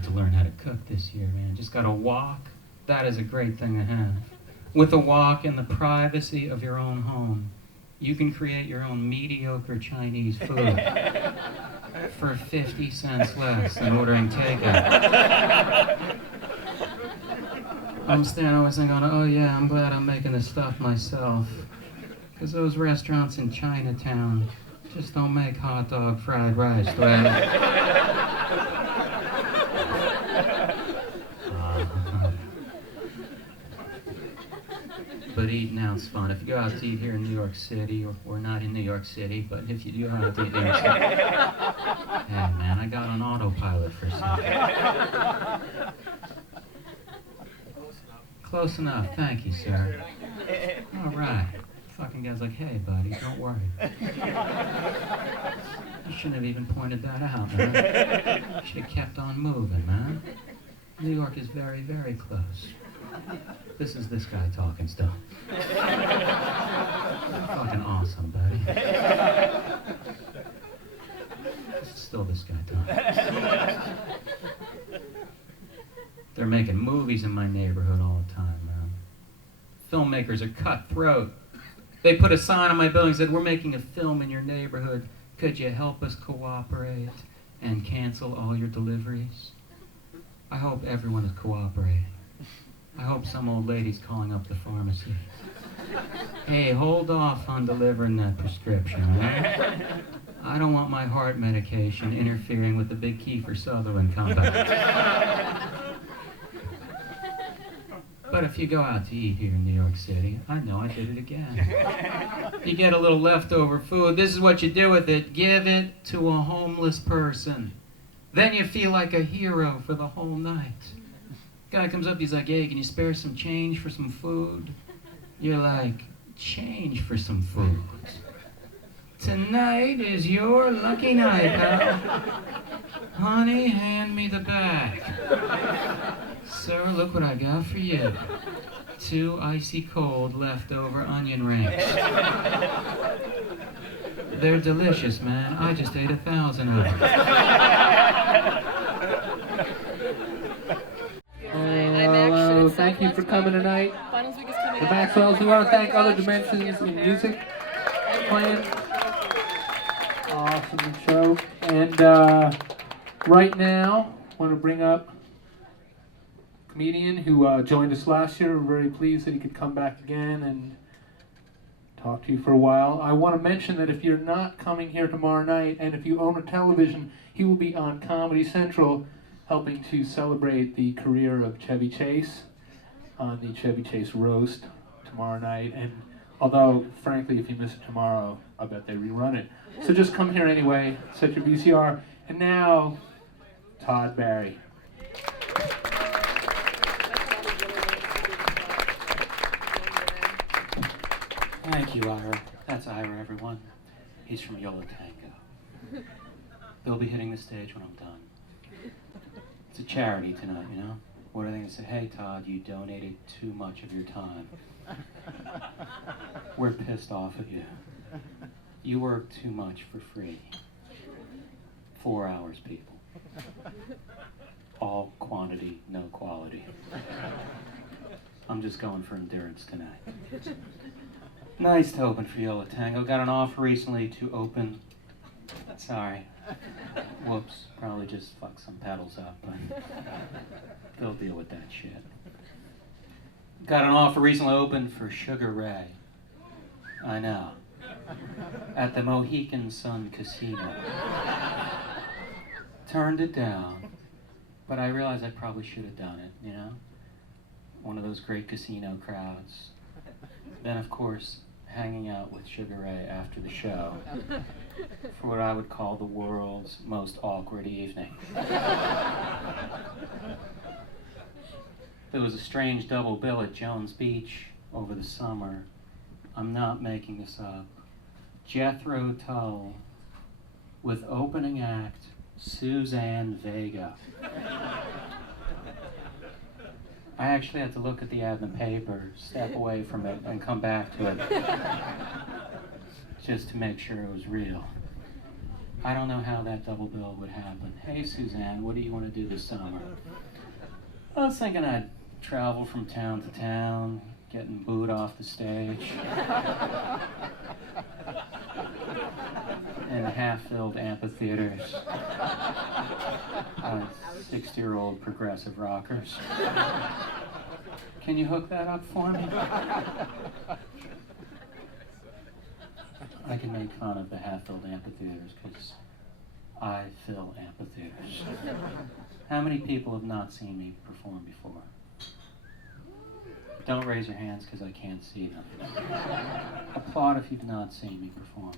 have to learn how to cook this year, man. Just got a wok. That is a great thing to have. With a wok in the privacy of your own home, you can create your own mediocre Chinese food for 50 cents less than ordering takeout. I'm standing always thinking, oh yeah, I'm glad I'm making this stuff myself. Because those restaurants in Chinatown just don't make hot dog fried rice the way But eating out's fun. If you go out to eat here in New York City, or we're not in New York City, but if you do go out to eat in New York City, hey man, I got on autopilot for a second. Close enough, thank you, sir. All right. Fucking guy's like, hey buddy, don't worry. You shouldn't have even pointed that out, man. You should have kept on moving, man. New York is very, very close. This is this guy talking still. Fucking awesome, buddy. This is still this guy talking. They're making movies in my neighborhood all the time, man. Filmmakers are cutthroat. They put a sign on my building that said, we're making a film in your neighborhood. Could you help us cooperate and cancel all your deliveries? I hope everyone is cooperating. I hope some old lady's calling up the pharmacy. Hey, hold off on delivering that prescription, right? I don't want my heart medication interfering with the big Kiefer Sutherland comeback. But if you go out to eat here in New York City, I know I did it again. You get a little leftover food, this is what you do with it. Give it to a homeless person. Then you feel like a hero for the whole night. Guy comes up, he's like, hey, can you spare some change for some food? You're like, change for some food? Tonight is your lucky night, pal. Honey, hand me the bag. Sir, look what I got for you. 2 icy cold leftover onion rings. They're delicious, man. I just ate 1,000 of them. Hello, thank you for coming tonight. The Maxwells, we want to thank Other Dimensions in Music playing. Awesome show. And right now, I want to bring up a comedian who joined us last year. We're very pleased that he could come back again and talk to you for a while. I want to mention that if you're not coming here tomorrow night, and if you own a television, he will be on Comedy Central helping to celebrate the career of Chevy Chase on the Chevy Chase Roast tomorrow night. And although, frankly, if you miss it tomorrow, I bet they rerun it. So just come here anyway, set your VCR. And now, Todd Barry. Thank you, Ira. That's Ira, everyone. He's from Yo La Tengo. They'll be hitting the stage when I'm done. It's a charity tonight, you know? What are they going to say? Hey, Todd, you donated too much of your time. We're pissed off at you. You work too much for free. 4 hours, people. All quantity, no quality. I'm just going for endurance tonight. Nice to open for Yo La Tengo. Got an offer recently to open. Sorry. Whoops. Probably just fucked some pedals up, but they'll deal with that shit. Got an offer recently opened for Sugar Ray. I know. At the Mohican Sun Casino. Turned it down, but I realized I probably should have done it, you know? One of those great casino crowds. Then, of course, hanging out with Sugar Ray after the show for what I would call the world's most awkward evening. There was a strange double bill at Jones Beach over the summer. I'm not making this up. Jethro Tull with opening act Suzanne Vega. I actually had to look at the ad in the paper, step away from it, and come back to it just to make sure it was real. I don't know how that double bill would happen. Hey, Suzanne, what do you want to do this summer? I was thinking I'd travel from town to town, getting booed off the stage. In half-filled amphitheaters. 60-year-old progressive rockers. Can you hook that up for me? I can make fun of the half-filled amphitheaters because I fill amphitheaters. How many people have not seen me perform before? Don't raise your hands because I can't see them. Applaud if you've not seen me perform.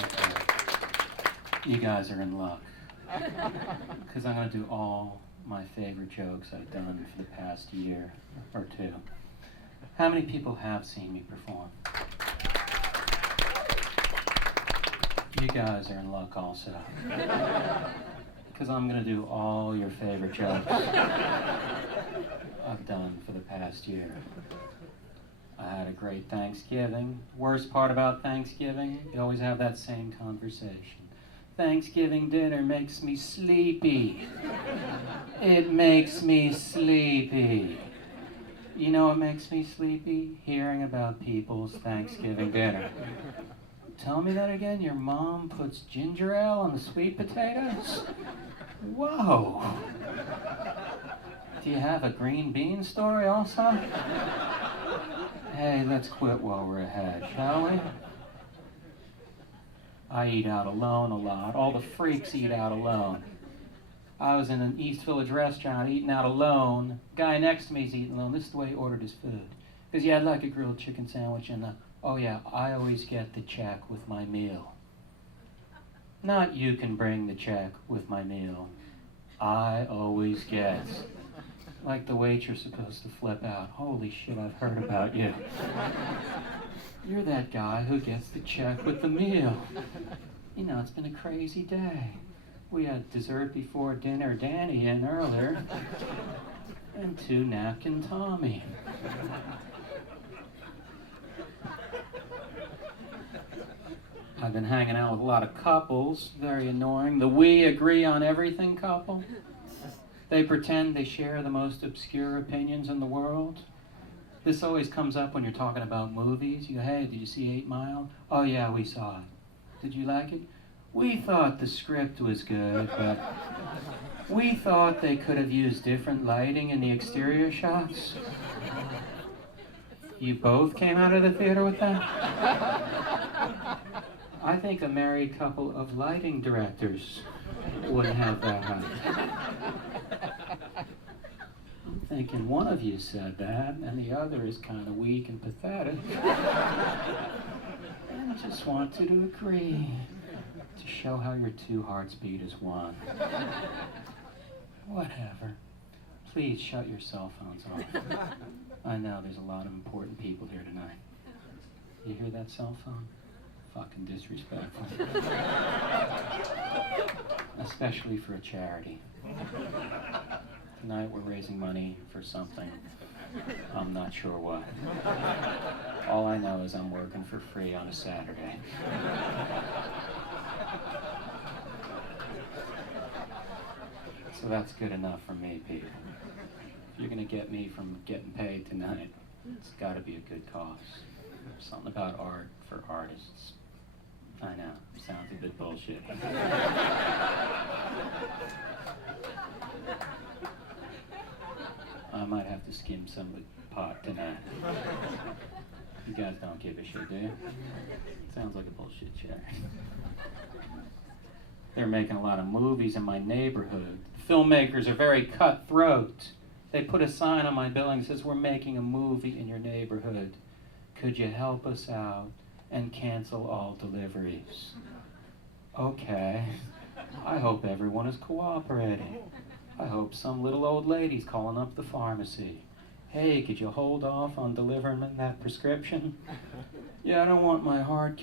Okay. You guys are in luck. Because I'm going to do all my favorite jokes I've done for the past year or two. How many people have seen me perform? You guys are in luck also. Because I'm going to do all your favorite jokes I've done for the past year. I had a great Thanksgiving. Worst part about Thanksgiving, you always have that same conversation. Thanksgiving dinner makes me sleepy. It makes me sleepy. You know what makes me sleepy? Hearing about people's Thanksgiving dinner. Tell me that again? Your mom puts ginger ale on the sweet potatoes? Whoa. Do you have a green bean story also? Hey, let's quit while we're ahead, shall we? I eat out alone a lot. All the freaks eat out alone. I was in an East Village restaurant eating out alone. Guy next to me is eating alone. This is the way he ordered his food. Because he had like a grilled chicken sandwich and oh yeah, I always get the check with my meal. Not you can bring the check with my meal. I always get. Like the waitress supposed to flip out. Holy shit, I've heard about you. You're that guy who gets the check with the meal. You know, it's been a crazy day. We had dessert before dinner, Danny in earlier, and 2 napkin Tommy. I've been hanging out with a lot of couples, very annoying. The we agree on everything couple. They pretend they share the most obscure opinions in the world. This always comes up when you're talking about movies. You go, hey, did you see 8 Mile? Oh yeah, we saw it. Did you like it? We thought the script was good, but we thought they could have used different lighting in the exterior shots. You both came out of the theater with that? I think a married couple of lighting directors wouldn't have that happen. I'm thinking one of you said that, and the other is kind of weak and pathetic. I just want you to agree to show how your 2 hearts beat as one. Whatever. Please shut your cell phones off. I know there's a lot of important people here tonight. You hear that cell phone? Fucking disrespectful. Especially for a charity. Tonight we're raising money for something. I'm not sure what. All I know is I'm working for free on a Saturday. So that's good enough for me, people. If you're gonna get me from getting paid tonight, it's gotta be a good cause. Something about art for artists. I know, sounds a bit bullshit. I might have to skim some of the pot tonight. You guys don't give a shit, do you? Sounds like a bullshit charity. They're making a lot of movies in my neighborhood. The filmmakers are very cutthroat. They put a sign on my building that says, we're making a movie in your neighborhood. Could you help us out and cancel all deliveries? Okay. I hope everyone is cooperating. I hope some little old lady's calling up the pharmacy. Hey, could you hold off on delivering that prescription? Yeah, I don't want my heart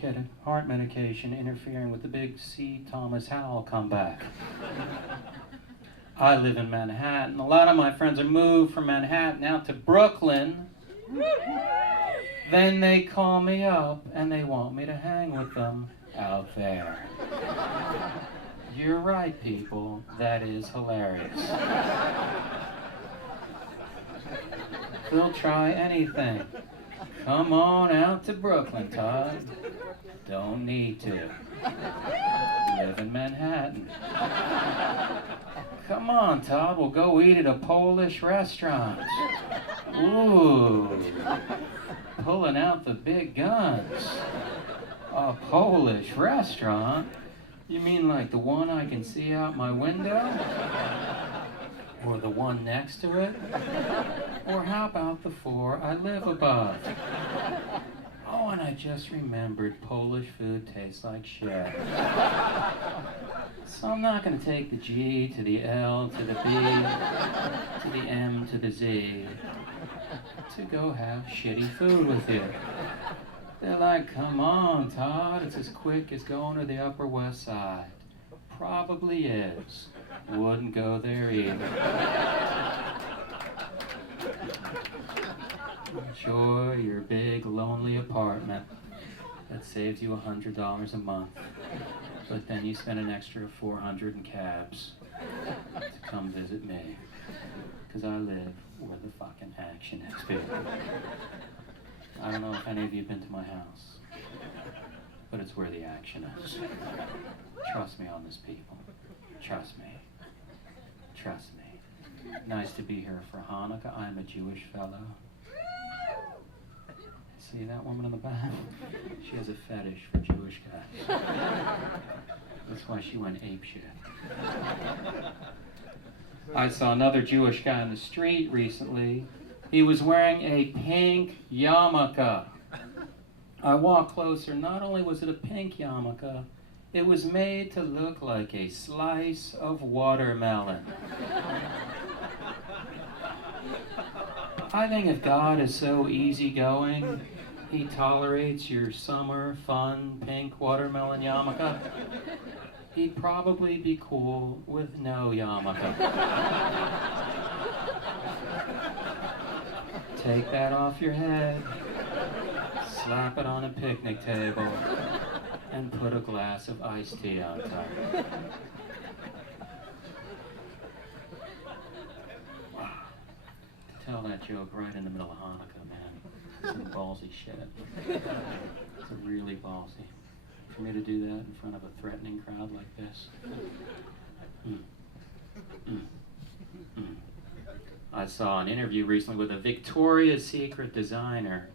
medication interfering with the big C. Thomas Howell comeback. I live in Manhattan. A lot of my friends are moved from Manhattan out to Brooklyn. Then they call me up and they want me to hang with them out there. You're right, people. That is hilarious. They'll try anything. Come on out to Brooklyn, Todd. Don't need to. Live in Manhattan. Come on, Todd, we'll go eat at a Polish restaurant. Ooh, pulling out the big guns. A Polish restaurant? You mean like the one I can see out my window? Or the one next to it? Or how about the four I live above? Oh, and I just remembered Polish food tastes like shit. So I'm not going to take the G to the L to the B to the M to the Z to go have shitty food with you. They're like, come on, Todd, it's as quick as going to the Upper West Side. Probably is. Wouldn't go there either. Enjoy your big, lonely apartment that saves you $100 a month. But then you spend an extra $400 in cabs to come visit me. Because I live where the fucking action is, people. I don't know if any of you have been to my house, but it's where the action is. Trust me on this, people. Trust me. Trust me. Nice to be here for Hanukkah. I'm a Jewish fellow. See that woman in the back? She has a fetish for Jewish guys. That's why she went apeshit. I saw another Jewish guy on the street recently. He was wearing a pink yarmulke. I walked closer. Not only was it a pink yarmulke, it was made to look like a slice of watermelon. I think if God is so easygoing, he tolerates your summer, fun, pink watermelon yarmulke, he'd probably be cool with no yarmulke. Take that off your head, slap it on a picnic table, and put a glass of iced tea on top. Wow. To tell that joke right in the middle of Hanukkah, man, some ballsy shit. It's really ballsy. For me to do that in front of a threatening crowd like this. I saw an interview recently with a Victoria's Secret designer.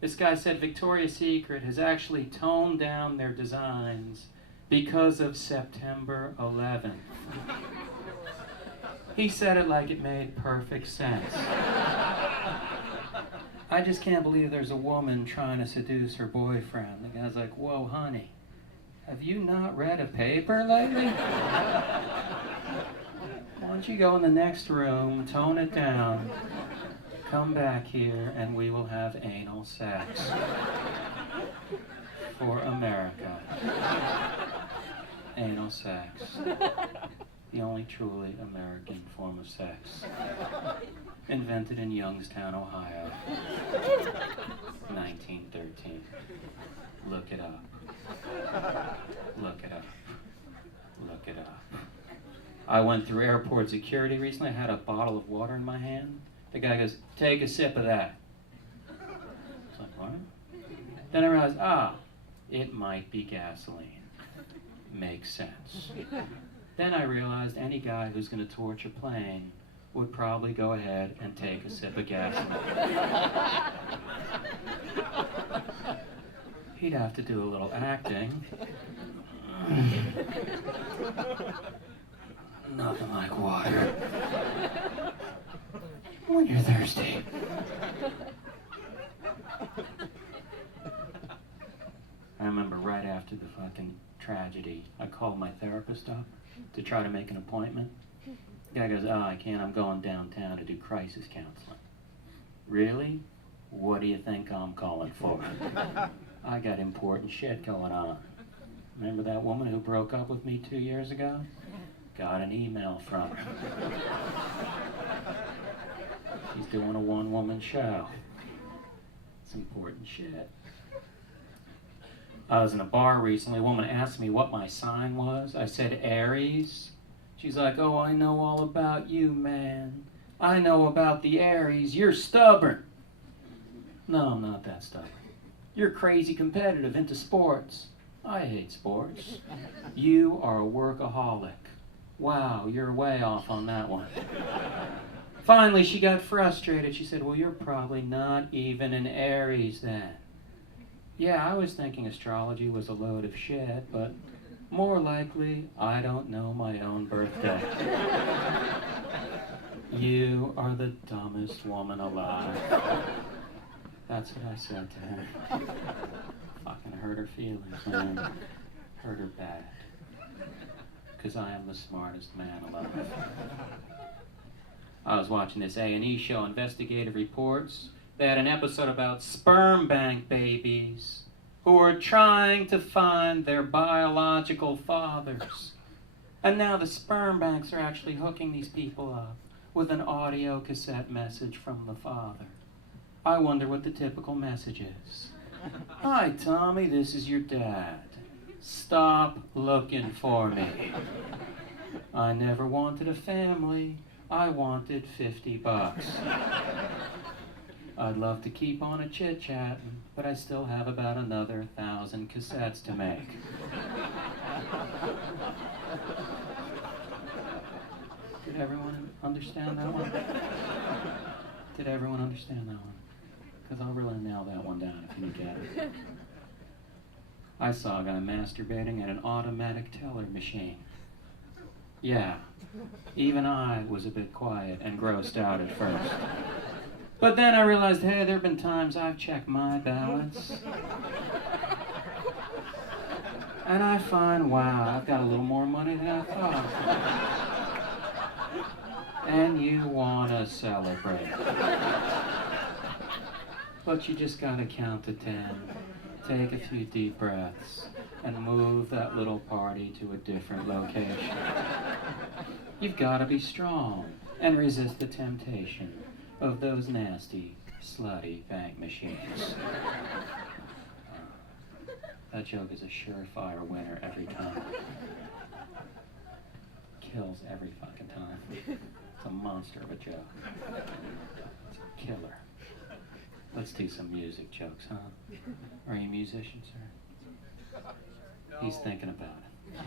This guy said Victoria's Secret has actually toned down their designs because of September 11th. He said it like it made perfect sense. I just can't believe there's a woman trying to seduce her boyfriend. The guy's like, whoa, honey, have you not read a paper lately? Why don't you go in the next room, tone it down, come back here, and we will have anal sex. For America. Anal sex. The only truly American form of sex. Invented in Youngstown, Ohio. 1913. Look it up. Look it up. Look it up. I went through airport security recently. I had a bottle of water in my hand. The guy goes, take a sip of that. I was like, what? Then I realized, it might be gasoline. Makes sense. Then I realized any guy who's going to torch a plane would probably go ahead and take a sip of gasoline. He'd have to do a little acting. Nothing like water when you're thirsty. I remember right after the fucking tragedy, I called my therapist up to try to make an appointment. The guy goes, I can't, I'm going downtown to do crisis counseling. Really? What do you think I'm calling for? I got important shit going on. Remember that woman who broke up with me 2 years ago? Got an email from her. She's doing a one-woman show. It's important shit. I was in a bar recently. A woman asked me what my sign was. I said Aries. She's like, oh, I know all about you, man. I know about the Aries. You're stubborn. No, I'm not that stubborn. You're crazy competitive, into sports. I hate sports. You are a workaholic. Wow, you're way off on that one. Finally, she got frustrated. She said, well, you're probably not even an Aries then. Yeah, I was thinking astrology was a load of shit, but more likely, I don't know my own birthday. You are the dumbest woman alive. That's what I said to her. Fucking hurt her feelings, man. Hurt her bad. Because I am the smartest man alive. I was watching this A&E show, Investigative Reports. They had an episode about sperm bank babies who were trying to find their biological fathers. And now the sperm banks are actually hooking these people up with an audio cassette message from the father. I wonder what the typical message is. Hi, Tommy, this is your dad. Stop looking for me. I never wanted a family. I wanted $50. I'd love to keep on a chit-chatting, but I still have about another 1,000 cassettes to make. Did everyone understand that one? Did everyone understand that one? Because I'll really nail that one down if you get it. I saw a guy masturbating at an automatic teller machine. Yeah, even I was a bit quiet and grossed out at first. But then I realized, hey, there have been times I've checked my balance. And I find, wow, I've got a little more money than I thought. And you want to celebrate. But you just got to count to 10, take a few deep breaths, and move that little party to a different location. You've got to be strong and resist the temptation of those nasty, slutty bank machines. That joke is a surefire winner every time. Kills every fucking time. It's a monster of a joke. It's a killer. Let's do some music jokes, huh? Are you a musician, sir? He's thinking about it.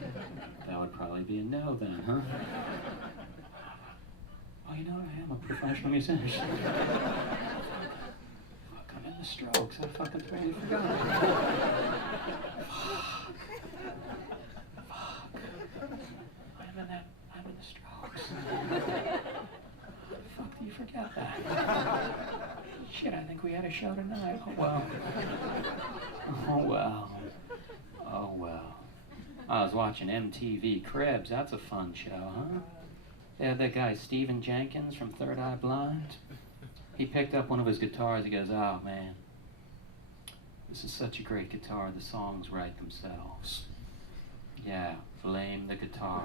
That would probably be a no then, huh? Oh, you know, I am a professional musician. Fuck, I'm in the Strokes. I fucking totally forgot. Fuck. I'm in the Strokes. Fuck, do you forget that? Shit, I think we had a show tonight. Oh, well. Oh, well. Oh, well. I was watching MTV Cribs. That's a fun show, huh? They had that guy, Stephen Jenkins from Third Eye Blind. He picked up one of his guitars. He goes, oh, man, this is such a great guitar. The songs write themselves. Yeah, flame the guitar.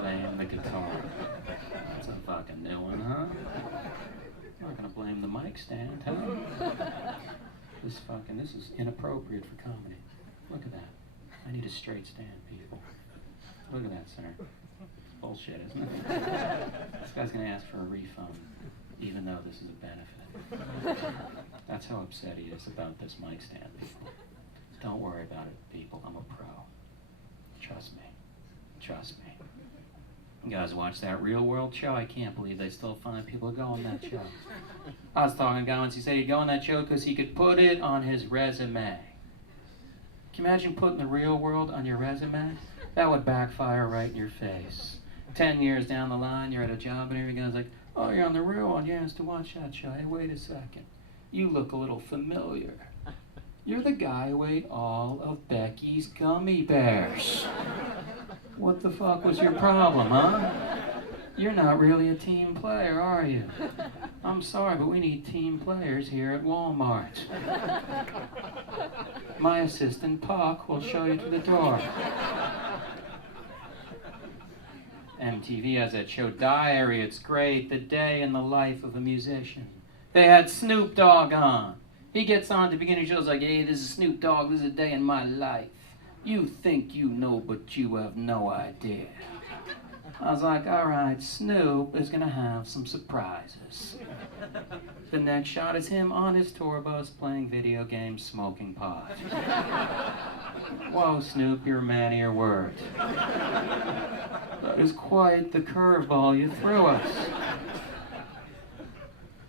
Flame the guitar. That's a fucking new one, huh? You're not gonna blame the mic stand, huh? This is inappropriate for comedy. Look at that. I need a straight stand, people. Look at that, sir. It's bullshit, isn't it? This guy's gonna ask for a refund, even though this is a benefit. That's how upset he is about this mic stand, people. Don't worry about it, people. I'm a pro. Trust me. Trust me. You guys watch that Real World show? I can't believe they still find people who go on that show. I was talking to a guy once, he said he'd go on that show because he could put it on his resume. Can you imagine putting the Real World on your resume? That would backfire right in your face. 10 years down the line, you're at a job and every guy's like, oh, you're on the Real World, you asked to watch that show. Hey, wait a second. You look a little familiar. You're the guy who ate all of Becky's gummy bears. What the fuck was your problem, huh? You're not really a team player, are you? I'm sorry, but we need team players here at Walmart. My assistant, Puck, will show you to the door. MTV has that show Diary. It's great. The day in the life of a musician. They had Snoop Dogg on. He gets on to beginning shows like, hey, this is Snoop Dogg, this is a day in my life. You think you know, but you have no idea. I was like, all right, Snoop is gonna have some surprises. The next shot is him on his tour bus playing video games, smoking pot. Whoa, Snoop, you're a man of your word. That is quite the curveball you threw us.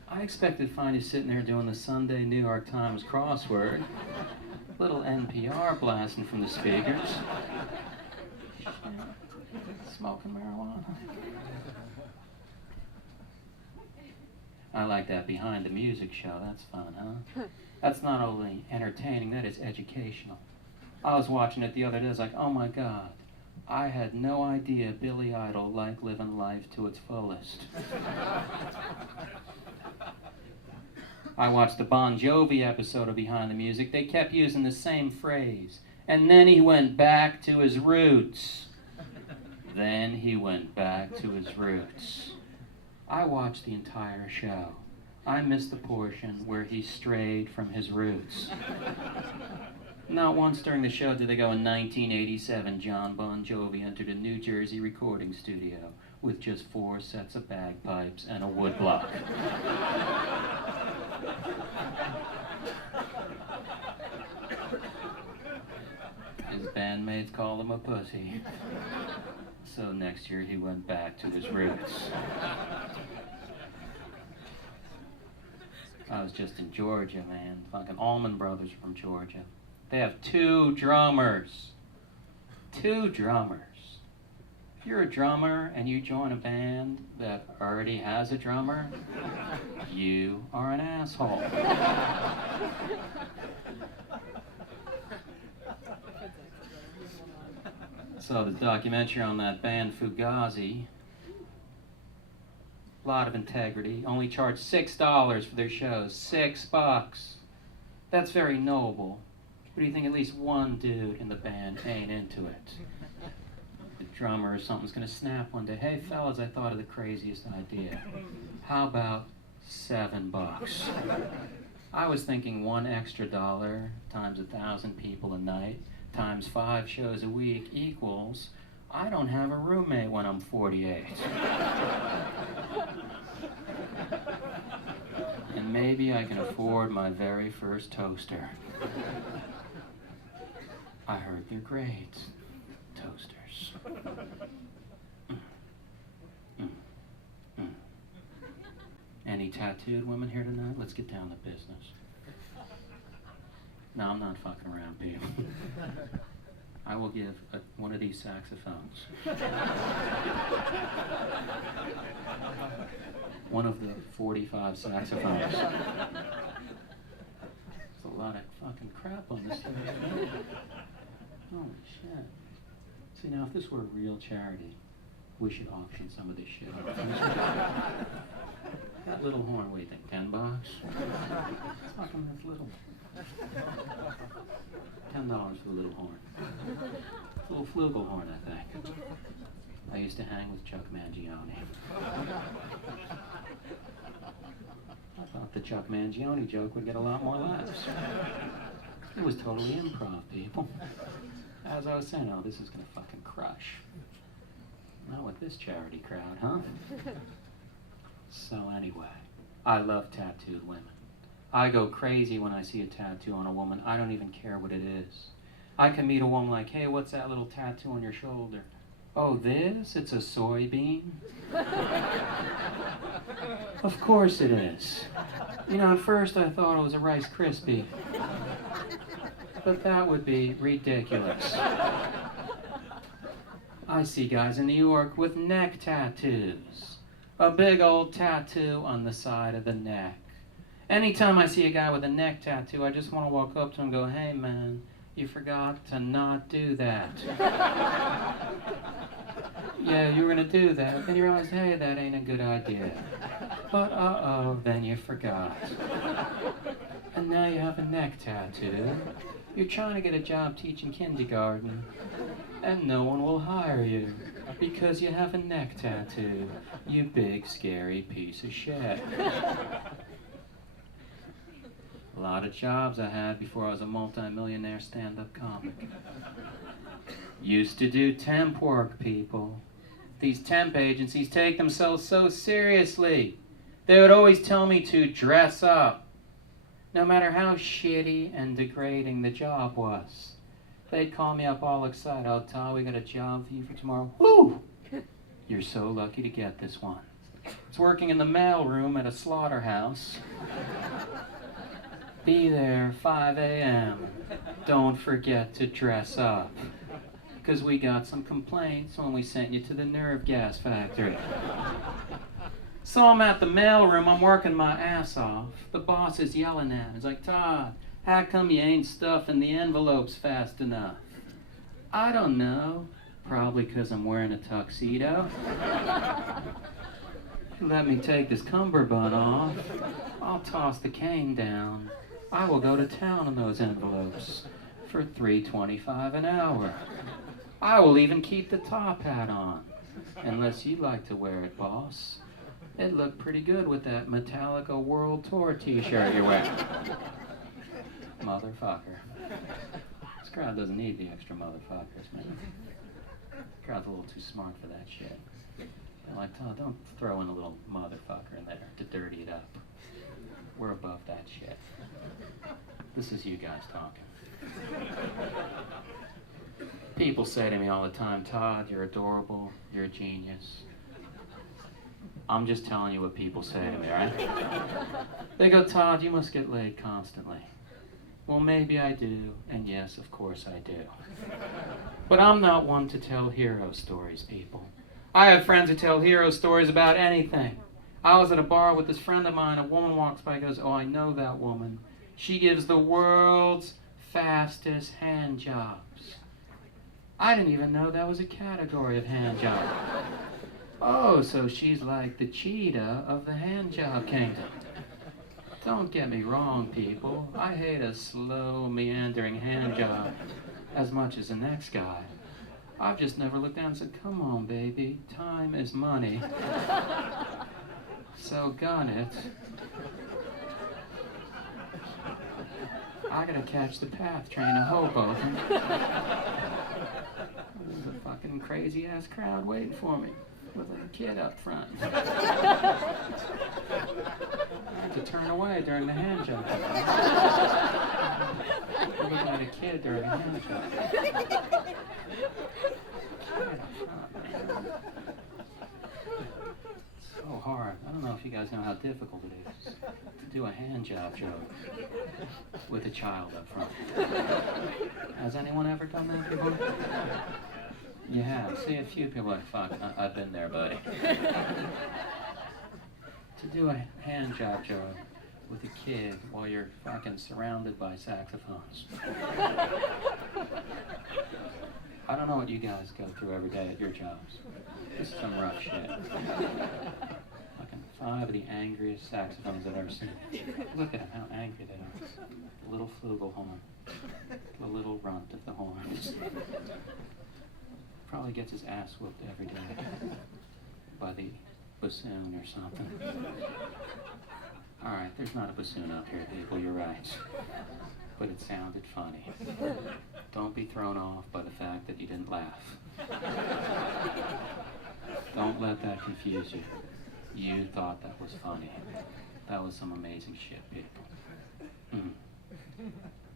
I expected to find you sitting there doing the Sunday New York Times crossword. Little NPR blasting from the speakers. Smoking marijuana. I like that behind the music show. That's fun, huh? That's not only entertaining, that is educational. I was watching it the other day. I was like, oh my God. I had no idea Billy Idol liked living life to its fullest. I watched the Bon Jovi episode of Behind the Music. They kept using the same phrase. And then he went back to his roots. Then he went back to his roots. I watched the entire show. I missed the portion where he strayed from his roots. Not once during the show did they go, in 1987, John Bon Jovi entered a New Jersey recording studio with just 4 sets of bagpipes and a woodblock. His bandmates called him a pussy. So next year he went back to his roots. I was just in Georgia, man. Fucking Allman Brothers are from Georgia. They have 2 drummers. 2 drummers. If you're a drummer and you join a band that already has a drummer, you are an asshole. So the documentary on that band Fugazi, a lot of integrity, only charged $6 for their shows. $6. That's very noble. But do you think at least one dude in the band ain't into it? The drummer or something's gonna snap one day. Hey fellas, I thought of the craziest idea. How about $7? I was thinking $1 extra times 1,000 people a night times 5 shows a week equals I don't have a roommate when I'm 48. And maybe I can afford my very first toaster. I heard they're great. Toasters. Any tattooed women here tonight? Let's get down to business. No, I'm not fucking around, people. I will give one of these saxophones. One of the 45 saxophones. There's a lot of fucking crap on this thing. Holy shit. See, now if this were a real charity, we should auction some of this shit off. That little horn, what do you think, $10? It's fucking this little. $10 for the little horn. A little flugelhorn, I think. I used to hang with Chuck Mangione. I thought the Chuck Mangione joke would get a lot more laughs. It was totally improv, people. As I was saying, oh, this is gonna fucking crush. Not with this charity crowd, huh? So anyway, I love tattooed women. I go crazy when I see a tattoo on a woman. I don't even care what it is. I can meet a woman like, hey, what's that little tattoo on your shoulder? Oh, this? It's a soybean? Of course it is. You know, at first I thought it was a Rice Krispie. But that would be ridiculous. I see guys in New York with neck tattoos. A big old tattoo on the side of the neck. Anytime I see a guy with a neck tattoo, I just want to walk up to him and go, hey man, you forgot to not do that. Yeah, you were going to do that. Then you realize, hey, that ain't a good idea. But uh-oh, then you forgot. And now you have a neck tattoo. You're trying to get a job teaching kindergarten, and no one will hire you because you have a neck tattoo, you big, scary piece of shit. A lot of jobs I had before I was a multi-millionaire stand-up comic. Used to do temp work, people. These temp agencies take themselves so seriously. They would always tell me to dress up, no matter how shitty and degrading the job was. They'd call me up all excited. "Oh, Todd, we got a job for you for tomorrow." "Woo! You're so lucky to get this one. It's working in the mailroom at a slaughterhouse. Be there 5 a.m. Don't forget to dress up, because we got some complaints when we sent you to the nerve gas factory." So I'm at the mailroom, I'm working my ass off. The boss is yelling at me. He's like, "Todd, how come you ain't stuffing the envelopes fast enough?" "I don't know. Probably because I'm wearing a tuxedo. Let me take this cummerbund off. I'll toss the cane down. I will go to town on those envelopes for $3.25 an hour. I will even keep the top hat on. Unless you'd like to wear it, boss. It'd look pretty good with that Metallica World Tour t-shirt you're wearing." Motherfucker. This crowd doesn't need the extra motherfuckers, man. This crowd's a little too smart for that shit. They're like, "Todd, don't throw in a little motherfucker in there to dirty it up. We're above that shit. This is you guys talking." People say to me all the time, "Todd, you're adorable, you're a genius." I'm just telling you what people say to me, right? They go, "Todd, you must get laid constantly." Well, maybe I do, and yes, of course I do. But I'm not one to tell hero stories, people. I have friends who tell hero stories about anything. I was at a bar with this friend of mine, a woman walks by and goes, "Oh, I know that woman. She gives the world's fastest hand jobs." I didn't even know that was a category of hand job. Oh, so she's like the cheetah of the hand job kingdom. Don't get me wrong, people. I hate a slow, meandering hand job as much as the next guy. I've just never looked down and said, "Come on, baby, time is money. So gun it. I gotta catch the PATH train to Hoboken. There's a fucking crazy-ass crowd waiting for me with a kid up front. I had to turn away during the hand job. I'm looking at a kid during a hand job. So hard. I don't know if you guys know how difficult it is to do a hand job joke with a child up front. Has anyone ever done that before? You have. See, a few people are like, "Fuck, I've been there, buddy." To do a hand job joke with a kid while you're fucking surrounded by saxophones. I don't know what you guys go through every day at your jobs. This is some rough shit. Fucking 5 of the angriest saxophones I've ever seen. Look at them, how angry they are. The little flugelhorn. The little runt of the horns. Probably gets his ass whooped every day by the bassoon or something. Alright, there's not a bassoon up here, people, you're right. But it sounded funny. Don't be thrown off by the fact that you didn't laugh. Don't let that confuse you. You thought that was funny. That was some amazing shit, people.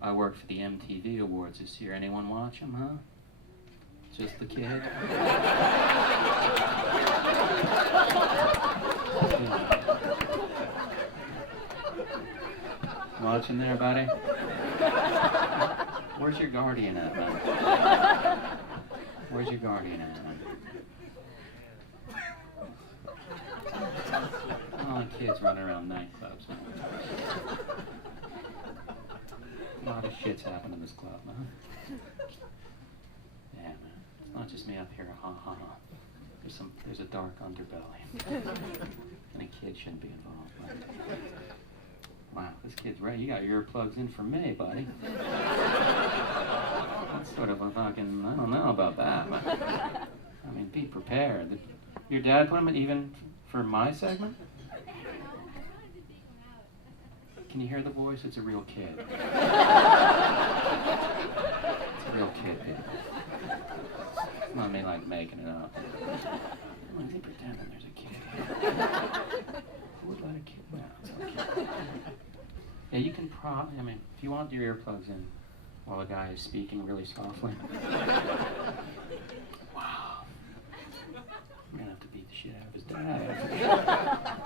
I worked for the MTV Awards this year. Anyone watch them, huh? Just the kid? Watching there, buddy? Where's your guardian at, man? Where's your guardian at, man? Oh, kids running around nightclubs, man. A lot of shit's happened in this club, man. Yeah, man. It's not just me up here, ha ha ha. There's a dark underbelly. And a kid shouldn't be involved, man. Wow, this kid's right. You got earplugs in for me, buddy. That's sort of a fucking, I don't know about that. But, I mean, be prepared. Your dad put him in even for my segment? Can you hear the voice? It's a real kid. It's a real kid, people. It's not me like making it up. Why is he pretending there's a kid here? Who would let a kid out? It's okay. Yeah, you can probably, if you want your earplugs in while a guy is speaking really softly. Wow. I'm gonna have to beat the shit out of his dad.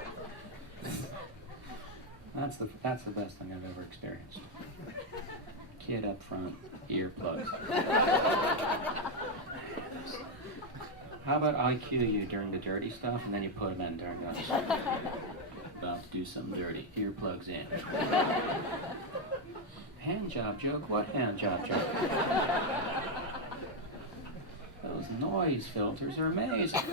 That's the best thing I've ever experienced. Kid up front, earplugs. How about I cue you during the dirty stuff and then you put them in during the other stuff? About to do something dirty. Earplugs in. Hand job joke? What hand job joke? Those noise filters are amazing.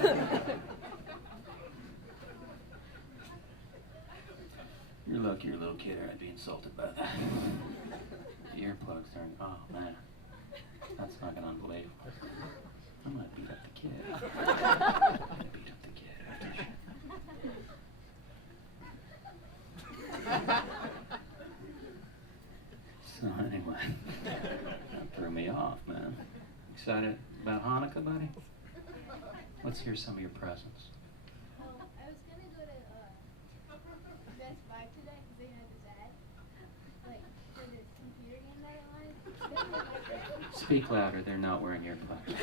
You're lucky you're a little kid or I'd be insulted by that. The earplugs are, oh man. That's fucking unbelievable. I'm gonna beat up the kid. I'm gonna beat up the kid after shit. So anyway, that threw me off, man. Excited about Hanukkah, buddy? Let's hear some of your presents. I was gonna go to Best Buy today because they had this ad, like for this computer game that I wanted. Speak louder. They're not wearing earplugs. I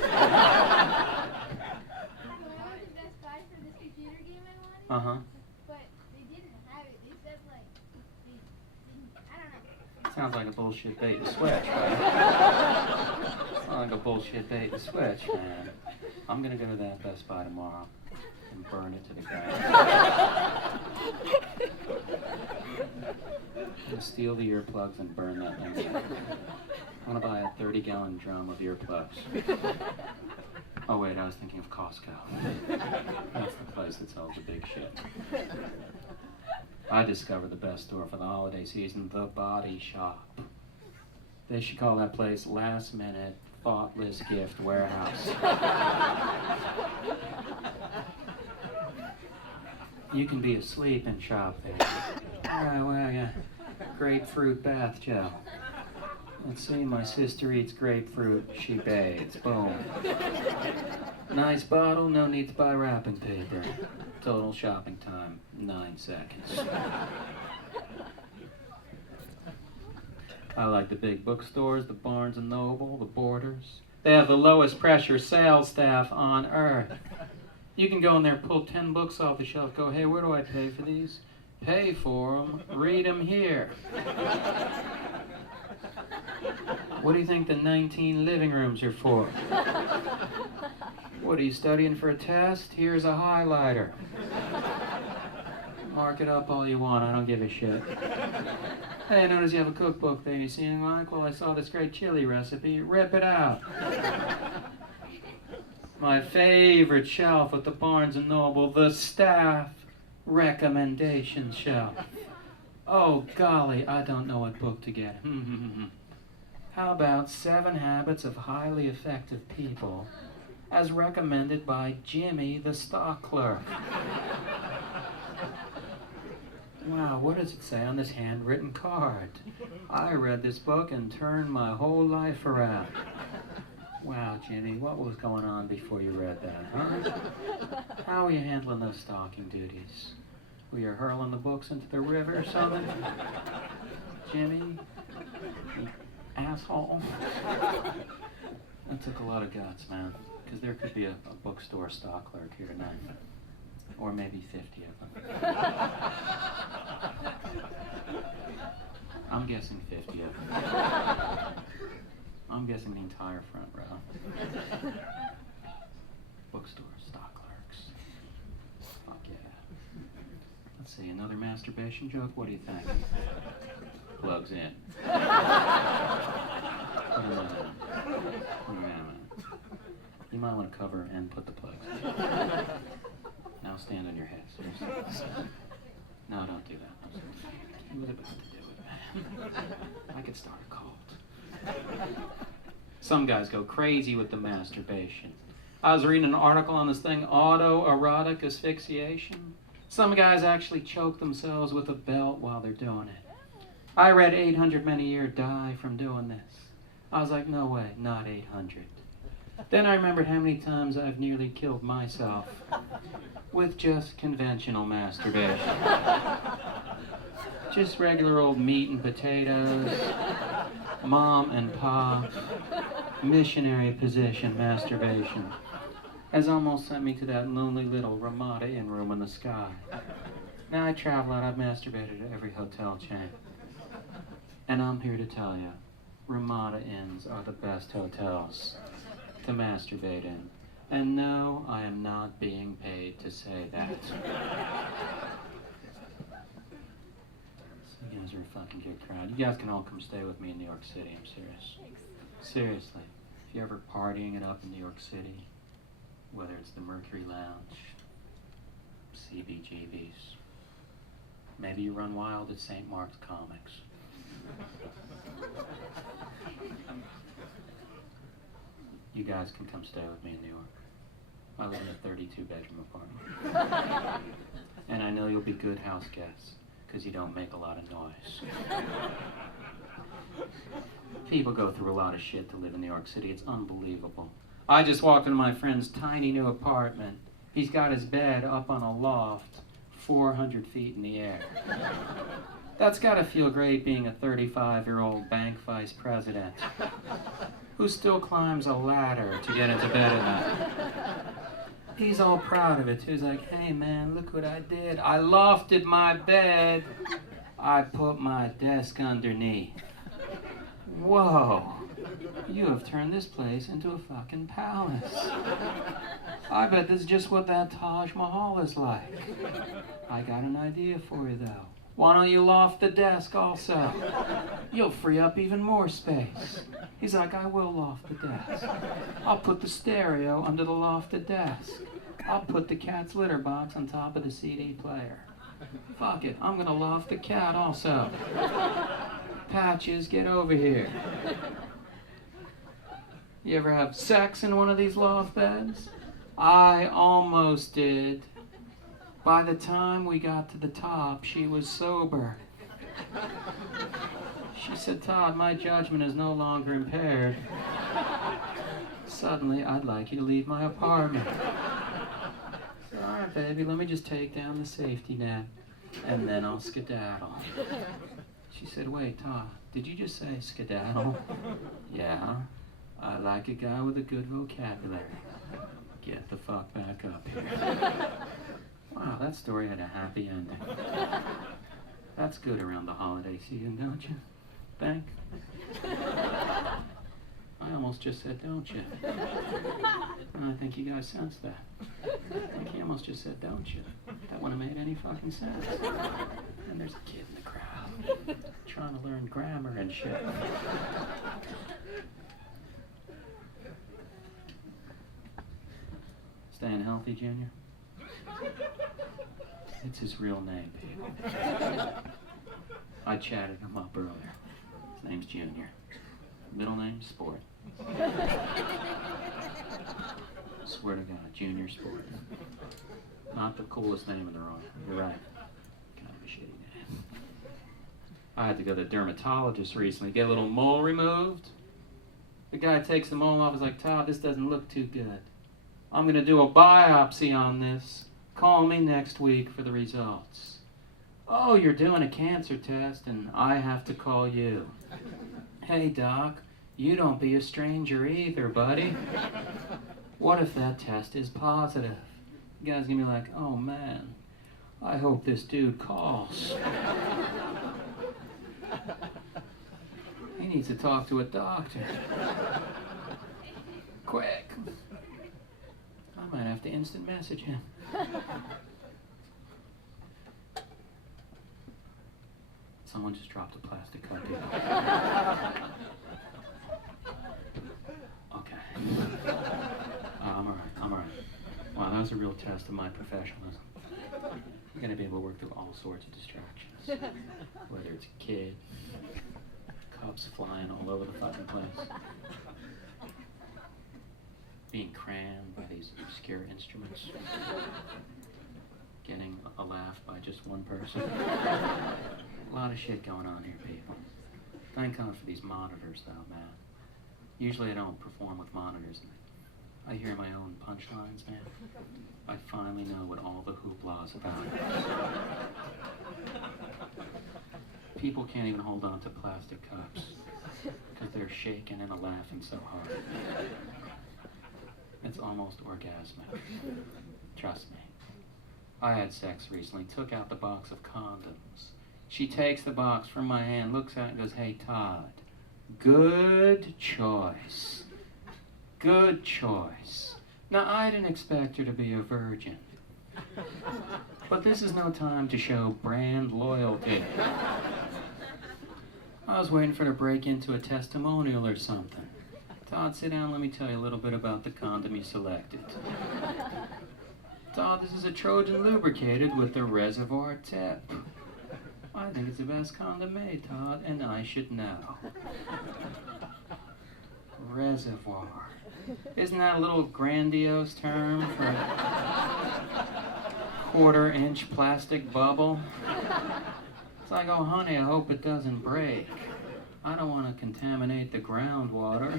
went to Best Buy for this computer game I wanted. But they didn't have it. They said like they didn't. I don't know. Sounds like a bullshit bait and switch, right? Sounds like a bullshit bait and switch, man. I'm gonna go to that Best Buy tomorrow and burn it to the ground. I'm gonna steal the earplugs and burn that thing. I wanna buy a 30-gallon drum of earplugs. Oh wait, I was thinking of Costco. That's the place that sells the big shit. I discovered the best store for the holiday season, The Body Shop. They should call that place Last Minute Thoughtless Gift Warehouse. You can be asleep and shop there. Alright, well, yeah. Grapefruit bath gel. Let's see, my sister eats grapefruit, she bathes. Boom. Nice bottle, no need to buy wrapping paper. Total shopping time, 9 seconds. I like the big bookstores, the Barnes & Noble, the Borders. They have the lowest pressure sales staff on earth. You can go in there, pull 10 books off the shelf, go, hey, where do I pay for these? Pay for them, read them here. What do you think the 19 living rooms are for? What, are you studying for a test? Here's a highlighter. Mark it up all you want, I don't give a shit. Hey, I notice you have a cookbook there. You see anything like? Well, I saw this great chili recipe. Rip it out. My favorite shelf at the Barnes & Noble, the staff recommendation shelf. Oh, golly, I don't know what book to get. How about 7 Habits of Highly Effective People, as recommended by Jimmy, the stock clerk? Wow, what does it say on this handwritten card? I read this book and turned my whole life around. Wow, Jimmy, what was going on before you read that, huh? How were you handling those stocking duties? Were you hurling the books into the river or something? Jimmy, you asshole. That took a lot of guts, man, because there could be a bookstore stock clerk here tonight. Or maybe 50 of them. I'm guessing 50 of them. I'm guessing the entire front row. Bookstore, stock clerks. Fuck yeah. Let's see, another masturbation joke? What do you think? Plugs in. Put 'em in. Put 'em in. You might want to cover and put the plugs in. Now stand on your head, seriously. No, don't do that. I'm sorry. You would have got to do it. I could start a cult. Some guys go crazy with the masturbation. I was reading an article on this thing, autoerotic asphyxiation. Some guys actually choke themselves with a belt while they're doing it. I read 800 men a year die from doing this. I was like, no way, not 800. Then I remembered how many times I've nearly killed myself with just conventional masturbation. Just regular old meat and potatoes, mom and pop, missionary position masturbation has almost sent me to that lonely little Ramada Inn room in the sky. Now I travel out, I've masturbated at every hotel chain. And I'm here to tell you, Ramada Inns are the best hotels to masturbate in. And no, I am not being paid to say that. You guys are a fucking good crowd. You guys can all come stay with me in New York City, I'm serious. Seriously, if you're ever partying it up in New York City, whether it's the Mercury Lounge, CBGB's, maybe you run wild at St. Mark's Comics. You guys can come stay with me in New York. I live in a 32-bedroom apartment. And I know you'll be good house guests, because you don't make a lot of noise. People go through a lot of shit to live in New York City. It's unbelievable. I just walked into my friend's tiny new apartment. He's got his bed up on a loft 400 feet in the air. That's gotta feel great being a 35-year-old bank vice president who still climbs a ladder to get into bed at night. He's all proud of it too. He's like, hey man, look what I did. I lofted my bed. I put my desk underneath. Whoa, you have turned this place into a fucking palace. I bet this is just what that Taj Mahal is like. I got an idea for you though. Why don't you loft the desk also? You'll free up even more space. He's like, I will loft the desk. I'll put the stereo under the lofted desk. I'll put the cat's litter box on top of the CD player. Fuck it, I'm gonna loft the cat also. Patches, get over here. You ever have sex in one of these loft beds? I almost did. By the time we got to the top, she was sober. She said, Todd, my judgment is no longer impaired. Suddenly, I'd like you to leave my apartment. I said, all right, baby, let me just take down the safety net, and then I'll skedaddle. She said, wait, Todd, did you just say skedaddle? Yeah, I like a guy with a good vocabulary. Get the fuck back up here. Wow, that story had a happy ending. That's good around the holiday season, don't you? Think? I almost just said, don't you? And I think you guys sensed that. I think he almost just said, don't you? That wouldn't have made any fucking sense. And there's a kid in the crowd trying to learn grammar and shit. Staying healthy, Junior? It's his real name, people. I chatted him up earlier. His name's Junior. Middle name, Sport. Swear to God, Junior Sport. Not the coolest name in the room. You're right. Kind of a shitty name. I had to go to the dermatologist recently, get a little mole removed. The guy takes the mole off, he's like, Todd, this doesn't look too good. I'm going to do a biopsy on this. Call me next week for the results. Oh, you're doing a cancer test and I have to call you. Hey, Doc, you don't be a stranger either, buddy. What if that test is positive? You guys gonna be like, oh man, I hope this dude calls. He needs to talk to a doctor. Quick. I might have to instant message him. Someone just dropped a plastic cup here. Okay. I'm alright. Wow, that was a real test of my professionalism. I'm gonna be able to work through all sorts of distractions. Whether it's a kid, cups flying all over the fucking place, being crammed by these obscure instruments, getting a laugh by just one person. A lot of shit going on here, people. Thank God for these monitors, though, man. Usually I don't perform with monitors. I hear my own punchlines, man. I finally know what all the hoopla is about. People can't even hold on to plastic cups because they're shaking and laughing so hard. It's almost orgasmic. Trust me. I had sex recently, took out the box of condoms. She takes the box from my hand, looks at it and goes, "Hey, Todd, good choice. Good choice." Now, I didn't expect her to be a virgin. But this is no time to show brand loyalty. I was waiting for her to break into a testimonial or something. "Todd, sit down, let me tell you a little bit about the condom you selected." "Todd, this is a Trojan lubricated with the reservoir tip. I think it's the best condom made, Todd, and I should know." Reservoir. Isn't that a little grandiose term for a quarter-inch plastic bubble? It's like, "Oh, honey, I hope it doesn't break. I don't want to contaminate the groundwater."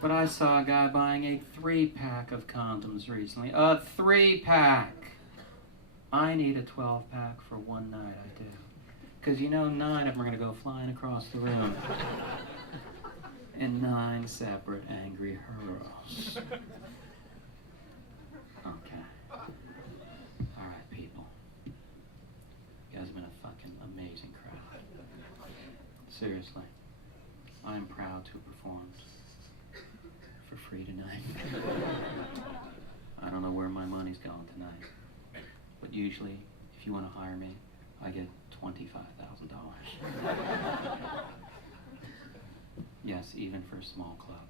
But I saw a guy buying a 3-pack of condoms recently. A 3-pack! I need a 12-pack for one night, I do. Because you know 9 of them are going to go flying across the room. In 9 separate angry hurls. Okay. Alright, people. You guys have been a fucking amazing crowd. Seriously. I am proud to have performed for free tonight. I don't know where my money's going tonight. But usually, if you want to hire me, I get $25,000. Yes, even for a small club.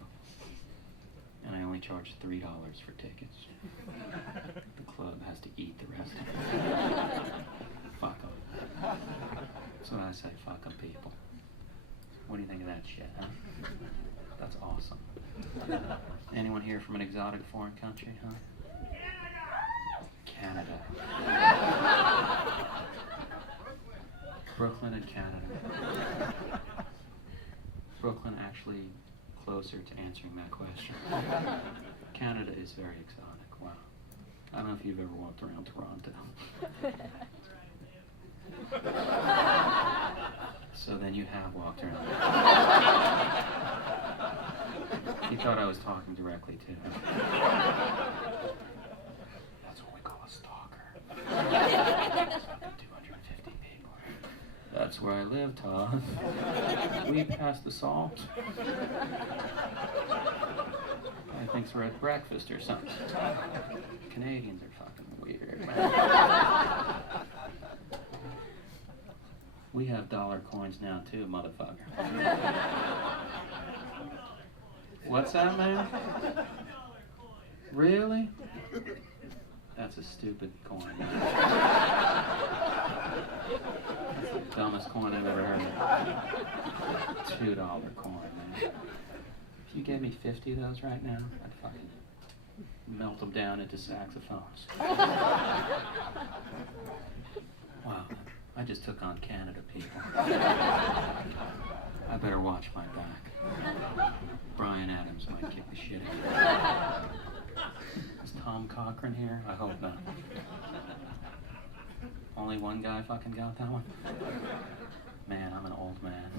And I only charge $3 for tickets. The club has to eat the rest of it. Fuck them. That's what I say, fuck them, people. What do you think of that shit, huh? That's awesome. Anyone here from an exotic foreign country, huh? Canada. Brooklyn and Canada. Brooklyn actually closer to answering that question. Canada is very exotic. Wow. I don't know if you've ever walked around Toronto. So then you have walked around. You thought I was talking directly to him. That's what we call a stalker. 250 people. That's where I live, Todd. We passed the salt. I think we're at breakfast or something. Canadians are fucking weird, man. We have dollar coins now too, motherfucker. What's that, man? Really? That's a stupid coin. That's the dumbest coin I've ever heard of. $2 coin, man. If you gave me 50 of those right now, I'd fucking melt them down into saxophones. Wow, I just took on Canada, people. I better watch my back. Brian Adams might kick the shit out of me. Is Tom Cochran here? I hope not. Only one guy fucking got that one? Man, I'm an old man.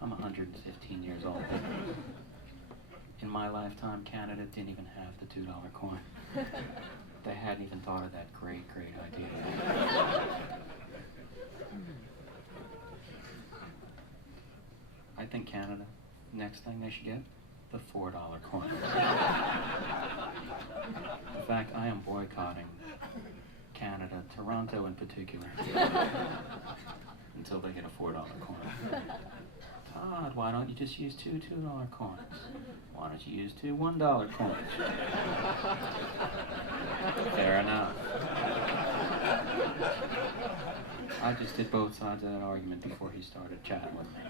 I'm 115 years old. In my lifetime, Canada didn't even have the $2 coin. They hadn't even thought of that great idea. I think Canada, next thing they should get, the $4 coin. In fact, I am boycotting Canada, Toronto in particular, until they get a $4 coin. Todd, why don't you just use 2 $2 coins? Why don't you use 2 $1 coins? Fair enough. I just did both sides of that argument before he started chatting with me.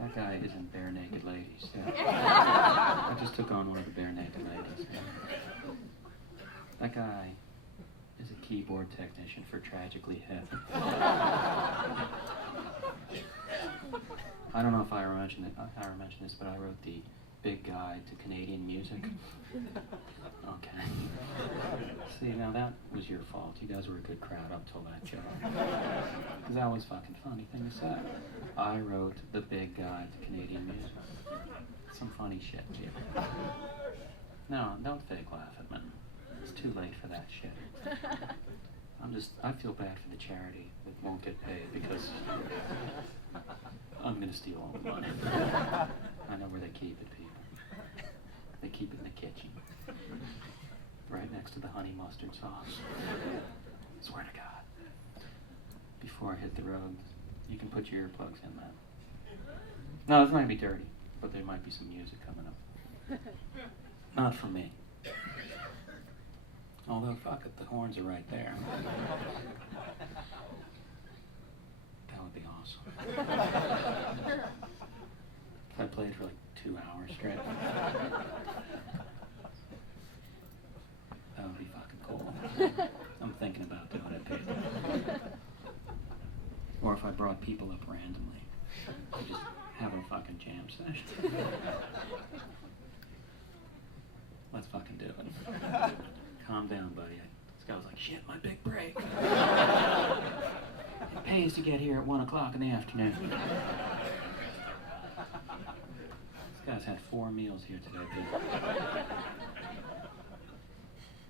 That That guy isn't Bare Naked Ladies. Yeah. I just took on one of the Bare Naked Ladies. Yeah. That guy is a keyboard technician for Tragically Hip. I don't know if I ever mentioned this, but I wrote the Big Guide to Canadian Music. Okay. See, now that was your fault. You guys were a good crowd up till that joke. Because that was a fucking funny thing to say. I wrote the Big Guide to Canadian Music. Some funny shit, people. No, don't fake laugh at me. It's too late for that shit. I feel bad for the charity that won't get paid because I'm gonna steal all the money. I know where they keep it, people. They keep it in the kitchen. Right next to the honey mustard sauce. Swear to God. Before I hit the road, you can put your earplugs in, man. No, it's not gonna be dirty, but there might be some music coming up. Not from me. Although, fuck it, the horns are right there. That would be awesome. If I played for like 2 hours straight. That would be fucking cool. I'm thinking about doing it, people. Or if I brought people up randomly. Just have a fucking jam session. Let's fucking do it. Calm down, buddy. This guy was like, shit, my big break. It pays to get here at 1 o'clock in the afternoon. This guy's had 4 meals here today, people.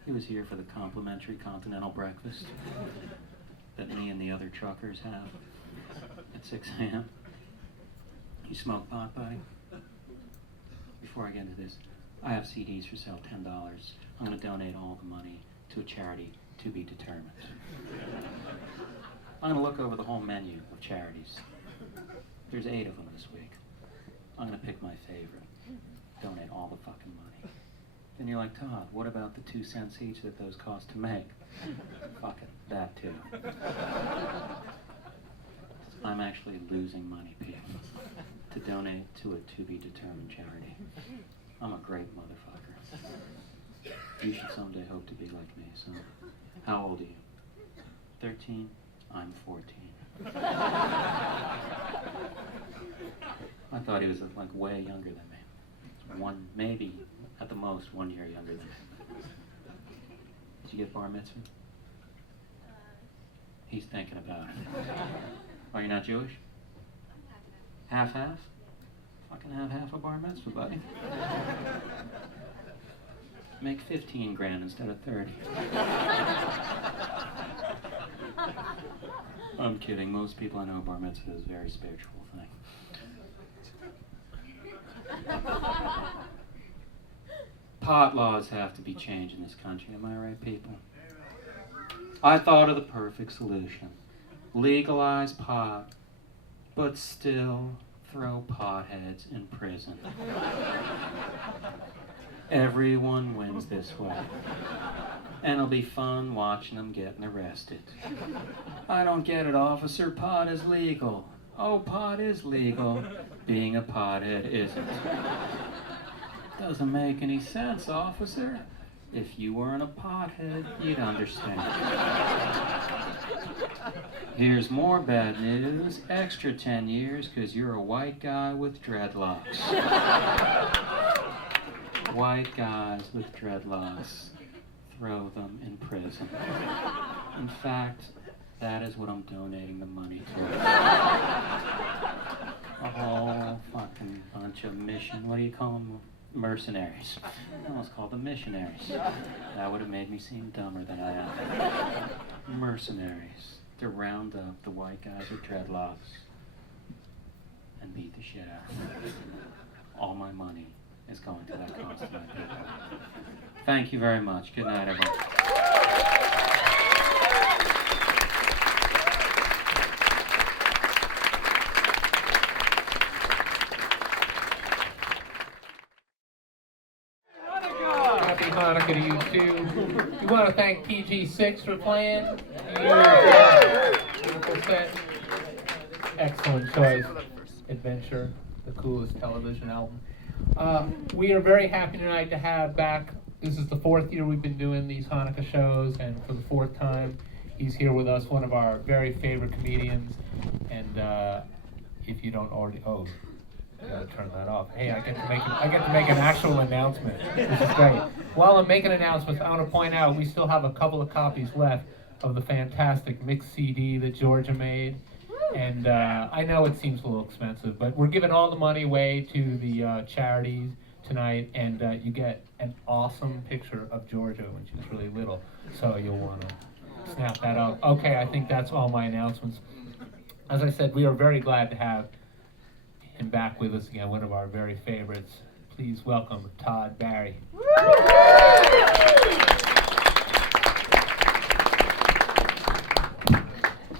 He was here for the complimentary continental breakfast that me and the other truckers have at 6 a.m. You smoke pot, buddy? Before I get into this, I have CDs for sale, $10. I'm going to donate all the money to a charity to be determined. I'm going to look over the whole menu of charities. There's 8 of them this week. I'm going to pick my favorite. Donate all the fucking money. Then you're like, Todd, what about the 2 cents each that those cost to make? Fuck it, that too. I'm actually losing money, people, to donate to a to-be-determined charity. I'm a great motherfucker. You should someday hope to be like me, so. How old are you? 13? I'm 14. I thought he was like way younger than me. Maybe at the most 1 year younger than me. Did you get bar mitzvah? He's thinking about it. Oh, you're not Jewish? Half-half? Fucking have half a bar mitzvah, buddy. Make 15 grand instead of 30. I'm kidding. Most people I know bar mitzvah is a very spiritual thing. Pot laws have to be changed in this country, am I right, people? I thought of the perfect solution. Legalize pot, but still throw potheads in prison. Everyone wins this way. And it'll be fun watching them getting arrested. I don't get it, officer. Pot is legal. Oh, pot is legal. Being a pothead isn't. Doesn't make any sense, officer. If you weren't a pothead, you'd understand. Here's more bad news. Extra 10 years because you're a white guy with dreadlocks. White guys with dreadlocks. Throw them in prison. In fact, that is what I'm donating the money to. A whole fucking bunch of what do you call them? Mercenaries. I almost called them missionaries. That would have made me seem dumber than I am. Mercenaries. To round up the white guys with dreadlocks and beat the shit out of them. All my money is going to that cause to my people. Thank you very much. Good night, everyone. Happy Hanukkah to you too. We want to thank PG6 for playing. Beautiful set. Excellent choice. Adventure. the coolest television album. We are very happy tonight to have back, this is the 4th year we've been doing these Hanukkah shows, and for the 4th time, he's here with us, one of our very favorite comedians. And if you don't already, oh, I gotta turn that off. Hey, I get to make an actual announcement. This is great. While I'm making announcements, I want to point out we still have a couple of copies left of the fantastic mixed CD that Georgia made. And I know it seems a little expensive, but we're giving all the money away to the charities tonight, and you get an awesome picture of Georgia when she was really little, so you'll want to snap that up. Okay, I think that's all my announcements. As I said, we are very glad to have him back with us again, one of our very favorites. Please welcome Todd Barry.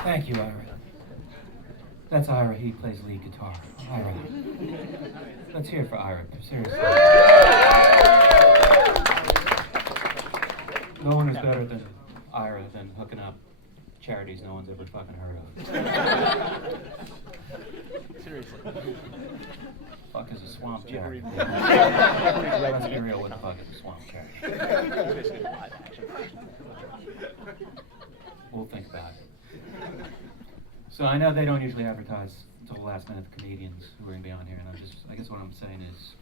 Thank you, Ira. That's Ira. He plays lead guitar. Ira. Let's hear it for Ira. Seriously. No one is better than Ira than hooking up charities no one's ever fucking heard of. Seriously. Fuck is a swamp charity? Let's be real. What the fuck is a swamp charity? We'll think about it. So I know they don't usually advertise until the last minute, the comedians who are going to be on here, and I guess what I'm saying is,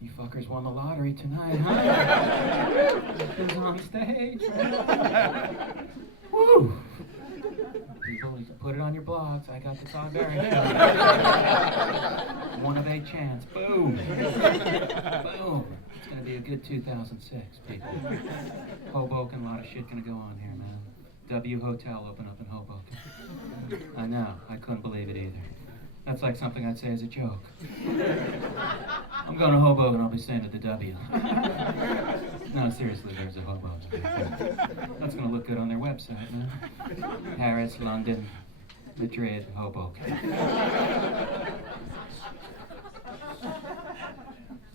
you fuckers won the lottery tonight, huh? Who's on stage? Woo! People, you can put it on your blogs. I got the Todd Barry. 1 of 8 chance. Boom! Boom! It's going to be a good 2006, people. Hoboken, a lot of shit going to go on here, man. W Hotel open up in Hoboken. I know, I couldn't believe it either. That's like something I'd say as a joke. I'm going to Hoboken, I'll be staying at the W. No, seriously, there's a Hoboken. That's going to look good on their website, man. Paris, London, Madrid, Hoboken.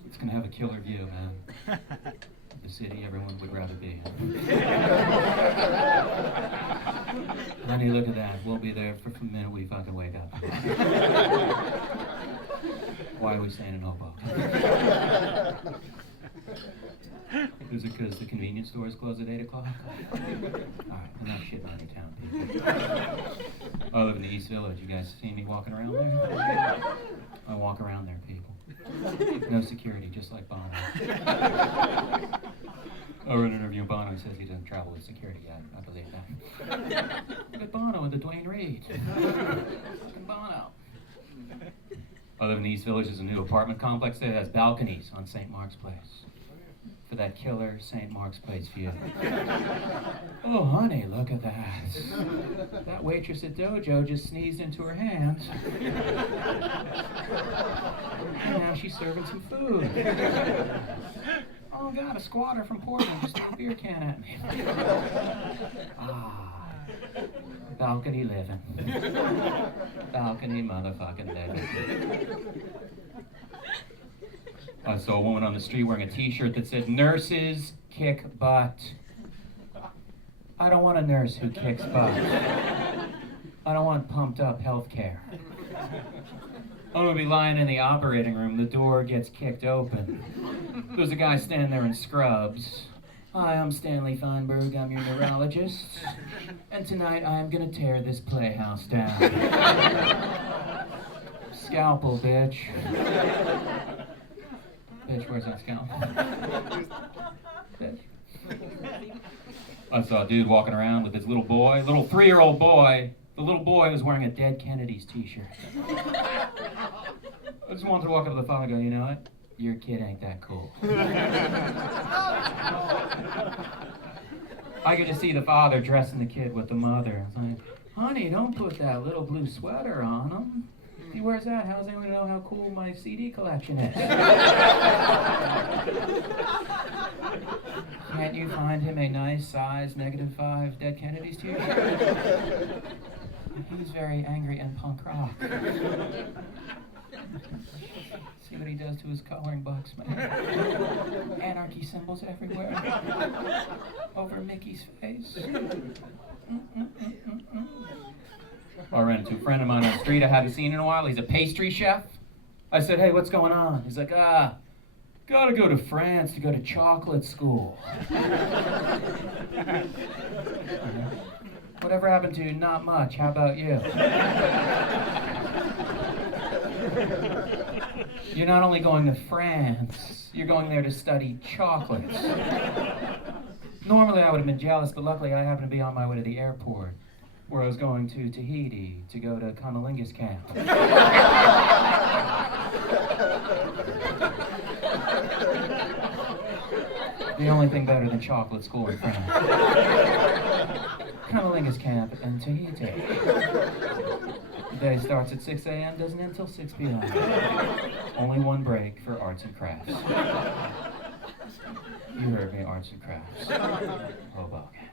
It's going to have a killer view, man. The city everyone would rather be in. Honey, look at that. We'll be there from the minute we fucking wake up. Why are we staying in Hoboken? Is it because the convenience stores close at 8 o'clock? Alright, enough shitting on your town, people. I live in the East Village. You guys see me walking around there? I walk around there, people. No security, just like Bono. I read an interview with Bono. He says he doesn't travel with security yet. I believe that. Look at Bono and the Dwayne Reed. Fucking Bono. I live in the East Village. There's a new apartment complex there that has balconies on St. Mark's Place. For that killer St. Mark's Place view. Oh, honey, look at that. That waitress at Dojo just sneezed into her hand. And now she's serving some food. Oh, God, a squatter from Portland just threw a beer can at me. Ah, balcony living. Balcony motherfucking living. I saw a woman on the street wearing a t-shirt that said, "Nurses kick butt." I don't want a nurse who kicks butt. I don't want pumped up health care. I'm gonna be lying in the operating room, the door gets kicked open. There's a guy standing there in scrubs. "Hi, I'm Stanley Feinberg, I'm your neurologist. And tonight I am gonna tear this playhouse down." Scalpel, bitch. Bitch, where's that scalpel? Bitch. I saw a dude walking around with his little 3-year-old boy. The little boy was wearing a Dead Kennedys t-shirt. I just wanted to walk up to the father and go, "You know what? Your kid ain't that cool." I could just see the father dressing the kid with the mother. It's like, "Honey, don't put that little blue sweater on him. If he wears that, how's anyone know how cool my CD collection is?" Can't you find him a nice size -5 Dead Kennedys t-shirt? He's very angry and punk rock. See what he does to his coloring books, man. Anarchy symbols everywhere. Over Mickey's face. I ran into a friend of mine on the street I haven't seen in a while. He's a pastry chef. I said, hey, what's going on? He's like, gotta go to France to go to chocolate school. Whatever happened to not much? How about you? You're not only going to France, you're going there to study chocolates. Normally I would have been jealous, but luckily I happened to be on my way to the airport, where I was going to Tahiti to go to cunnilingus camp. The only thing better than chocolate school in France. Cunnilingus camp in Tahiti. The day starts at 6 a.m., doesn't end until 6 p.m. Only one break for arts and crafts. You heard me, arts and crafts. Hoboken.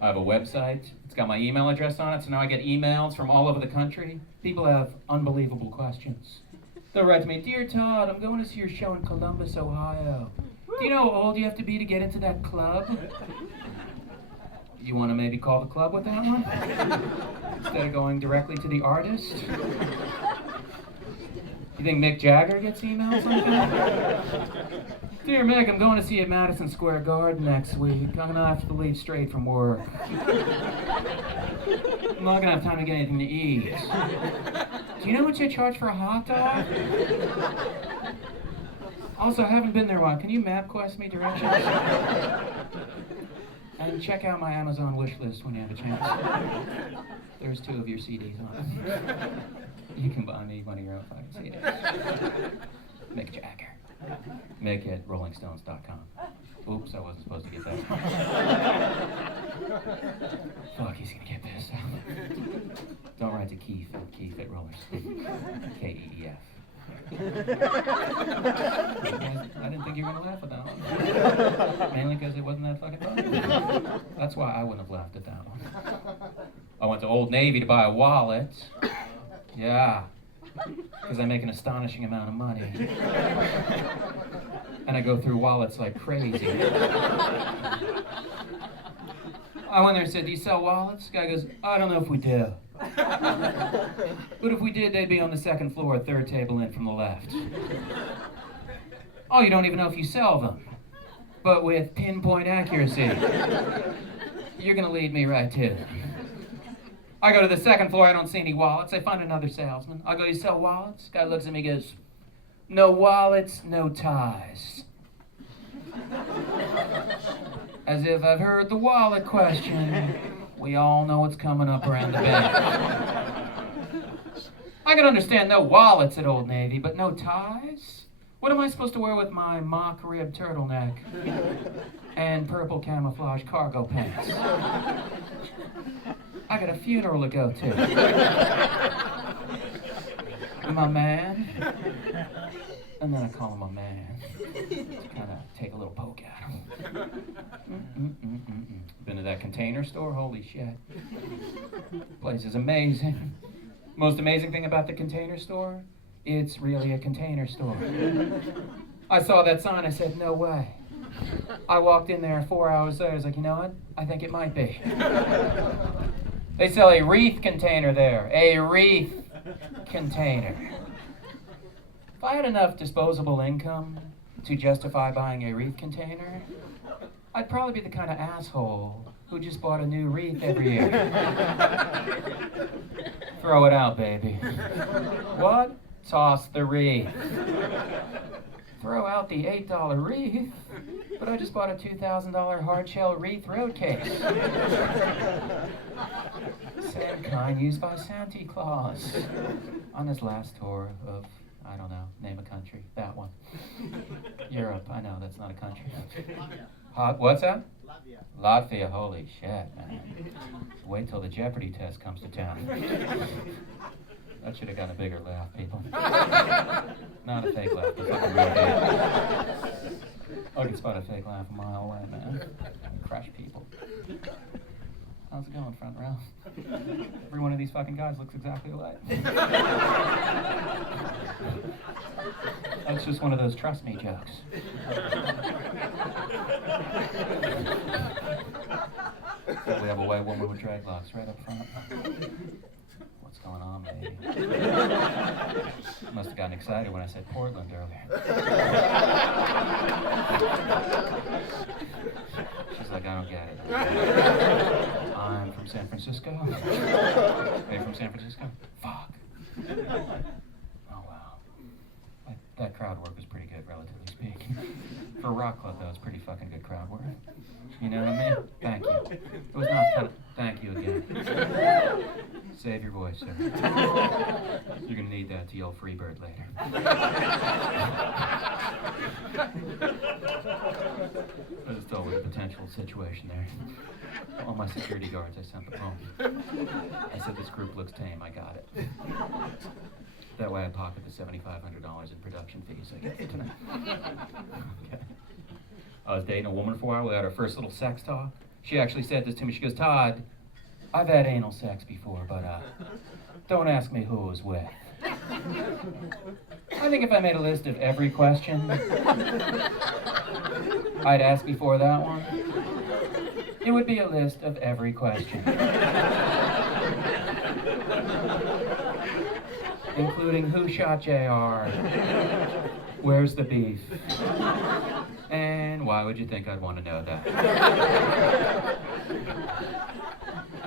I have a website. It's got my email address on it, so now I get emails from all over the country. People have unbelievable questions. They'll write to me, Dear Todd, I'm going to see your show in Columbus, Ohio. Do you know how old you have to be to get into that club? You want to maybe call the club with that one? Instead of going directly to the artist? You think Mick Jagger gets emails like that? Dear Mick, I'm going to see you at Madison Square Garden next week. I'm going to have to leave straight from work. I'm not going to have time to get anything to eat. Do you know what you charge for a hot dog? Also, I haven't been there a while. Can you MapQuest me directions? And check out my Amazon wish list when you have a chance. There's 2 of your CDs on it. You can buy me one of your own fucking CDs. Mick Jagger. Mick at rollingstones.com. Oops, I wasn't supposed to get that. Fuck, he's gonna get pissed. Don't write to Keith at Rollers. Keef. I didn't think you were going to laugh at that one. Mainly because it wasn't that fucking funny. That's why I wouldn't have laughed at that one. I went to Old Navy to buy a wallet. Yeah. Because I make an astonishing amount of money. And I go through wallets like crazy. I went there and said, do you sell wallets? The guy goes, I don't know if we do. But if we did, they'd be on the 2nd floor, 3rd table in from the left. Oh, you don't even know if you sell them. But with pinpoint accuracy, you're gonna lead me right to them. I go to the 2nd floor, I don't see any wallets. I find another salesman. I go, you sell wallets? Guy looks at me and goes, no wallets, no ties. As if I've heard the wallet question. We all know what's coming up around the bend. I can understand no wallets at Old Navy, but no ties? What am I supposed to wear with my mock rib turtleneck and purple camouflage cargo pants? I got a funeral to go to. My man. And then I call him a man. To kind of take a little poke at him. Been to that Container Store? Holy shit. Place is amazing. Most amazing thing about the Container Store? It's really a container store. I saw that sign, I said, no way. I walked in there 4 hours later, I was like, you know what? I think it might be. They sell a wreath container there. A wreath container. If I had enough disposable income to justify buying a wreath container, I'd probably be the kind of asshole who just bought a new wreath every year. Throw it out, baby. What? Toss the wreath. Throw out the $8 wreath, but I just bought a $2,000 hard-shell wreath road case. Same kind used by Santa Claus on his last tour of, I don't know, name a country. That one. Europe. I know, that's not a country. What's that? Latvia. Holy shit, man. Wait till the Jeopardy test comes to town. That should have got a bigger laugh, people. Not a fake laugh, but fucking real big. I can spot a fake laugh a mile away, man. Crush people. How's it going, front row? Every one of these fucking guys looks exactly alike. That's just one of those trust me jokes. We have a white woman with dreadlocks right up front. What's going on, baby? Must have gotten excited when I said Portland earlier. She's like, I don't get it. I'm from San Francisco. Are you from San Francisco? Fuck. Oh, wow. That crowd work was pretty good, relatively speaking. For a rock club, though, it's pretty fucking good crowd work. You know what I mean? Thank you. It was not fun. Thank you again. Save your voice, sir. You're gonna need that to yell Freebird later. I just dealt with a potential situation there. All my security guards, I sent them home. I said, this group looks tame, I got it. That way I pocket the $7,500 in production fees I get for tonight. Okay. I was dating a woman for a while. We had our first little sex talk. She actually said this to me. She goes, Todd, I've had anal sex before, but don't ask me who it was with. I think if I made a list of every question I'd ask before that one, it would be a list of every question. Including who shot JR, where's the beef, and why would you think I'd want to know that?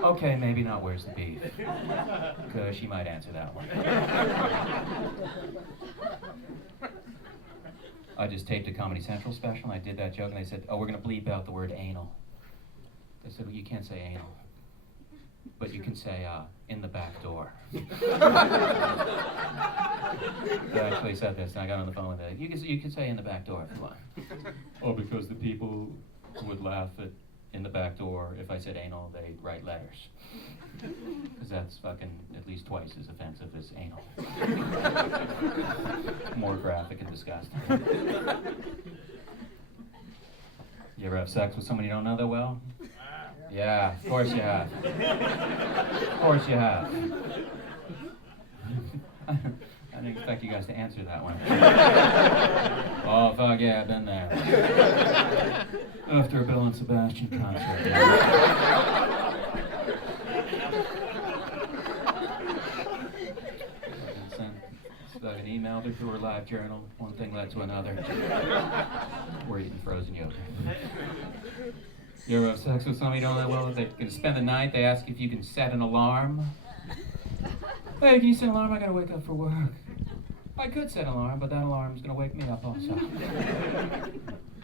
Okay, maybe not where's the beef, because she might answer that one. I just taped a Comedy Central special, and I did that joke, and they said, oh, we're going to bleep out the word anal. They said, well, you can't say anal, but you can say in the back door. I actually said this, and I got on the phone with it. You can say in the back door if you want. Oh, because the people would laugh at in the back door if I said anal, they'd write letters. Because that's fucking at least twice as offensive as anal. More graphic and disgusting. You ever have sex with someone you don't know that well? Yeah, of course you have. Of course you have. I didn't expect you guys to answer that one. Oh, fuck yeah, I've been there. After a Bill and Sebastian concert. Fucking emailed her through her live journal. One thing led to another. We're eating frozen yogurt. You ever have sex with somebody you don't know well? They're going to spend the night. They ask if you can set an alarm. Hey, can you set an alarm? I got to wake up for work. I could set an alarm, but that alarm's going to wake me up also.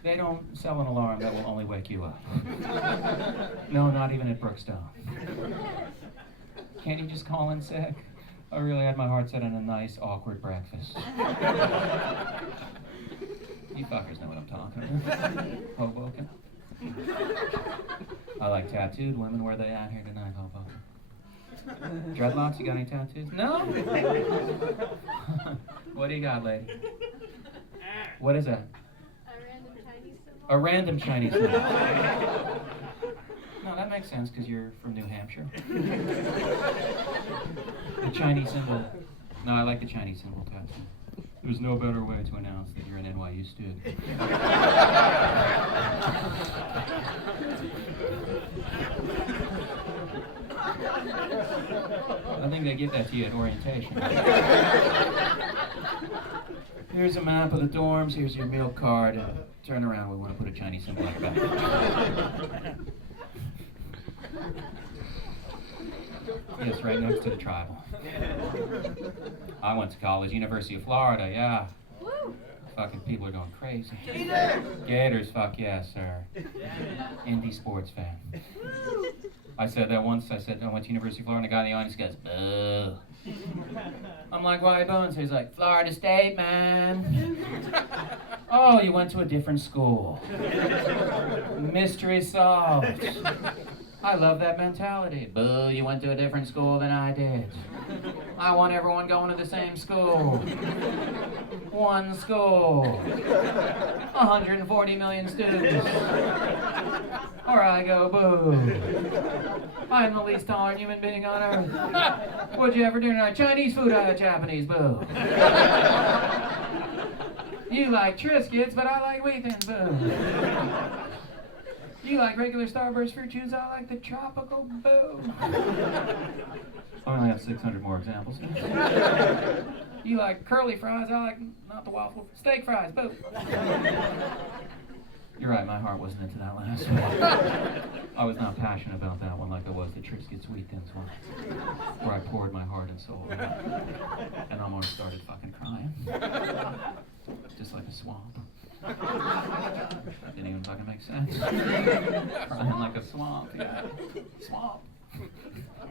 They don't sell an alarm that will only wake you up. No, not even at Brookstone. Can't you just call in sick? I really had my heart set on a nice, awkward breakfast. You fuckers know what I'm talking about. Hoboken. I like tattooed women. Where are they at here tonight, Hoboken? Dreadlocks, you got any tattoos? No? What do you got, lady? What is that? A random Chinese symbol. A random Chinese symbol. No, that makes sense because you're from New Hampshire. The Chinese symbol. No, I like the Chinese symbol tattoo. There's no better way to announce that you're an NYU student. I think they give that to you at orientation. Here's a map of the dorms. Here's your meal card. Turn around. We want to put a Chinese symbol on your back. Yes, right next to the tribal. I went to college, University of Florida, yeah. Woo! Fucking people are going crazy. Gators! Gators, fuck yes, sir. Indie sports fan. I said that once. I said I went to University of Florida, and the guy in the audience goes, boo. I'm like, why bones? He's like, Florida State, man. Oh, you went to a different school. Mystery solved. I love that mentality. Boo, you went to a different school than I did. I want everyone going to the same school. One school. 140 million students. Or I go, boo. I'm the least tolerant human being on earth. What'd you ever do tonight? Chinese food or Japanese? Boo. You like Triscuits, but I like Weekends. Boo. You like regular Starburst fruit juice? I like the tropical boom. I only have 600 more examples. You like curly fries? I like, not the waffle, steak fries, boom. You're right, my heart wasn't into that last one. I was not passionate about that one like I was the Tricks Get Sweet Things one, where I poured my heart and soul out and almost started fucking crying. Just like a swamp. Didn't even fucking make sense. Crying like a swamp, yeah. Swamp.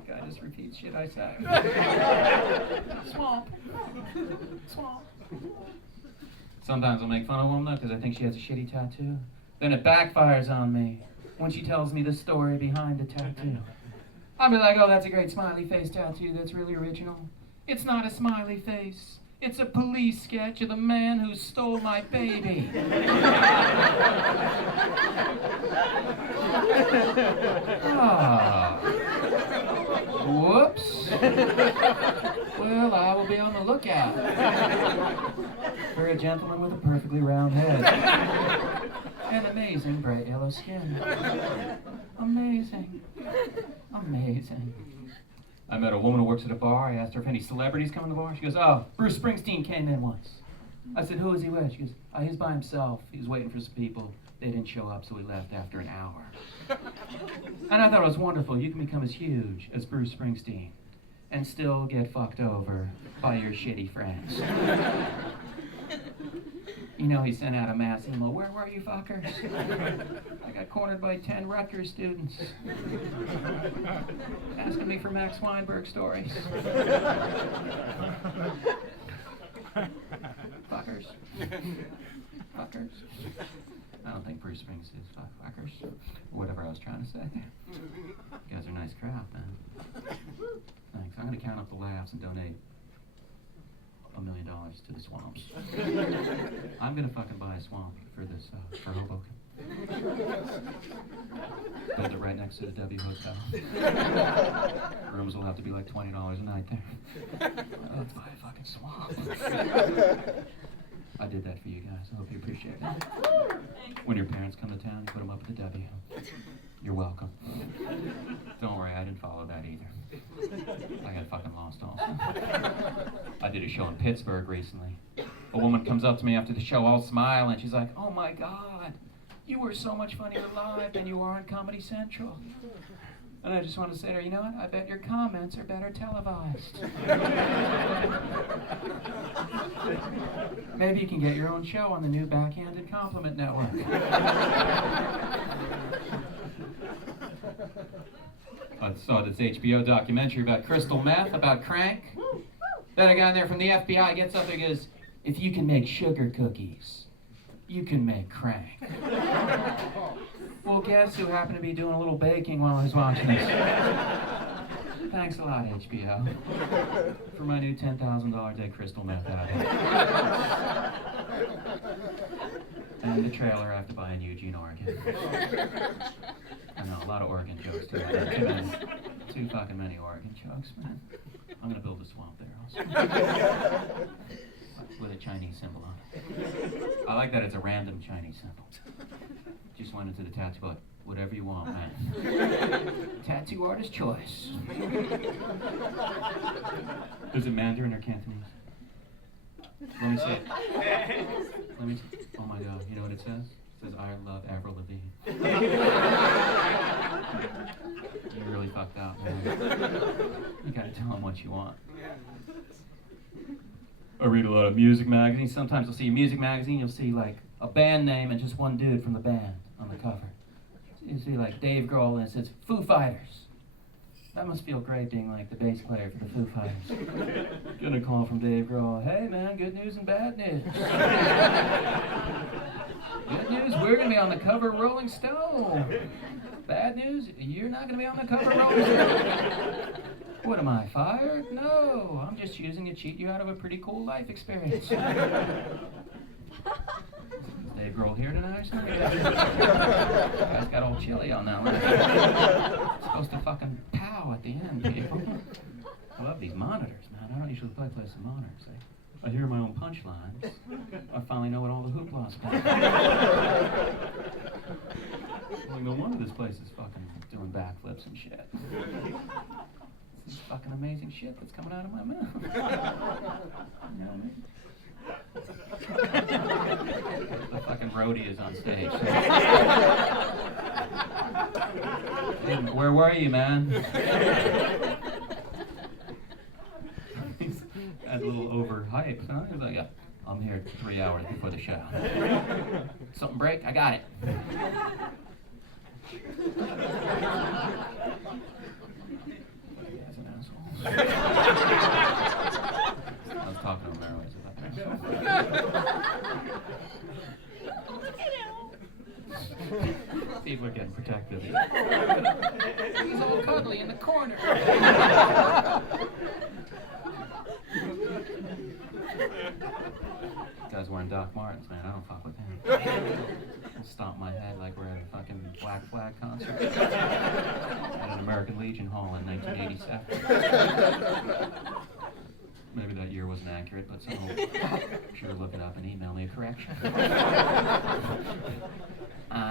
Guy just repeats shit I say. Swamp. Swamp. Sometimes I'll make fun of a woman though because I think she has a shitty tattoo. Then it backfires on me when she tells me the story behind the tattoo. I'll be like, oh, that's a great smiley face tattoo. That's really original. It's not a smiley face. It's a police sketch of the man who stole my baby. Ah. Whoops. Well, I will be on the lookout for a gentleman with a perfectly round head and amazing bright yellow skin. Amazing. Amazing. I met a woman who works at a bar. I asked her if any celebrities come to the bar. She goes, oh, Bruce Springsteen came in once. I said, who was he with? She goes, oh, he was by himself. He was waiting for some people. They didn't show up, so he left after an hour. And I thought it was wonderful. You can become as huge as Bruce Springsteen and still get fucked over by your shitty friends. You know, he sent out a mass email. Where were you fuckers? I got cornered by 10 Rutgers students. Asking me for Max Weinberg stories. Fuckers. Fuckers. I don't think Bruce Springsteen is fuckers. Or whatever I was trying to say. You guys are a nice crowd, man. Thanks. I'm going to count up the laughs and donate $1 million to the swamps. I'm gonna fucking buy a swamp for this, for Hoboken. Build it right next to the W Hotel. Rooms will have to be like $20 a night there. Let's buy a fucking swamp. I did that for you guys. I hope you appreciate it. When your parents come to town, you put them up at the W. You're welcome. Don't worry, I didn't follow that either. I got fucking lost also. I did a show in Pittsburgh recently. A woman comes up to me after the show all smiling. She's like, oh my God, you were so much funnier live than you are on Comedy Central. And I just want to say to her, you know what? I bet your comments are better televised. Maybe you can get your own show on the new Backhanded Compliment Network. I saw this HBO documentary about crystal meth, about crank. Then a guy in there from the FBI gets up and goes, if you can make sugar cookies, you can make crank. Well, guess who happened to be doing a little baking while I was watching this? Thanks a lot, HBO, for my new $10,000 day crystal meth habit. And the trailer I have to buy in Eugene, Oregon. I know, a lot of Oregon jokes too. Too fucking many Oregon jokes, man. I'm gonna build a swamp there also. With a Chinese symbol on it. I like that it's a random Chinese symbol. Just went into the tattoo book. Whatever you want, man. Tattoo artist choice. Is it Mandarin or Cantonese? Let me see it. Let me see. Oh my God, you know what it says? It says, I love Avril Lavigne. You really fucked up, man. You gotta tell them what you want. I read a lot of music magazines. Sometimes you'll see a music magazine, you'll see like a band name and just one dude from the band on the cover. You see like Dave Grohl and it says Foo Fighters. That must feel great being like the bass player for the Foo Fighters. Get a call from Dave Grohl. Hey man, good news and bad news. Good news, we're going to be on the cover of Rolling Stone. Bad news, you're not going to be on the cover of Rolling Stone. What am I, fired? No, I'm just choosing to cheat you out of a pretty cool life experience. Dave Grohl here tonight or something? Guys got all chilly on that one. It's supposed to fucking pow at the end, people. I love these monitors, man. I don't usually play places with monitors. I hear my own punchlines. I finally know what all the hoopla's about. Like, no wonder this place is fucking doing backflips and shit. This is fucking amazing shit that's coming out of my mouth. You know what I mean? The fucking roadie is on stage. Hey, where were you, man? He's a little overhyped, huh? He's like, yeah, I'm here 3 hours before the show. Something break? I got it. That's an asshole. I was talking to him earlier. People are getting protected. He's all cuddly in the corner. Guy's wearing Doc Martens, man. I don't fuck with him. He'll stomp my head like we're at a fucking Black Flag concert at an American Legion Hall in 1987. Maybe that year wasn't accurate, but someone sure look it up and email me a correction.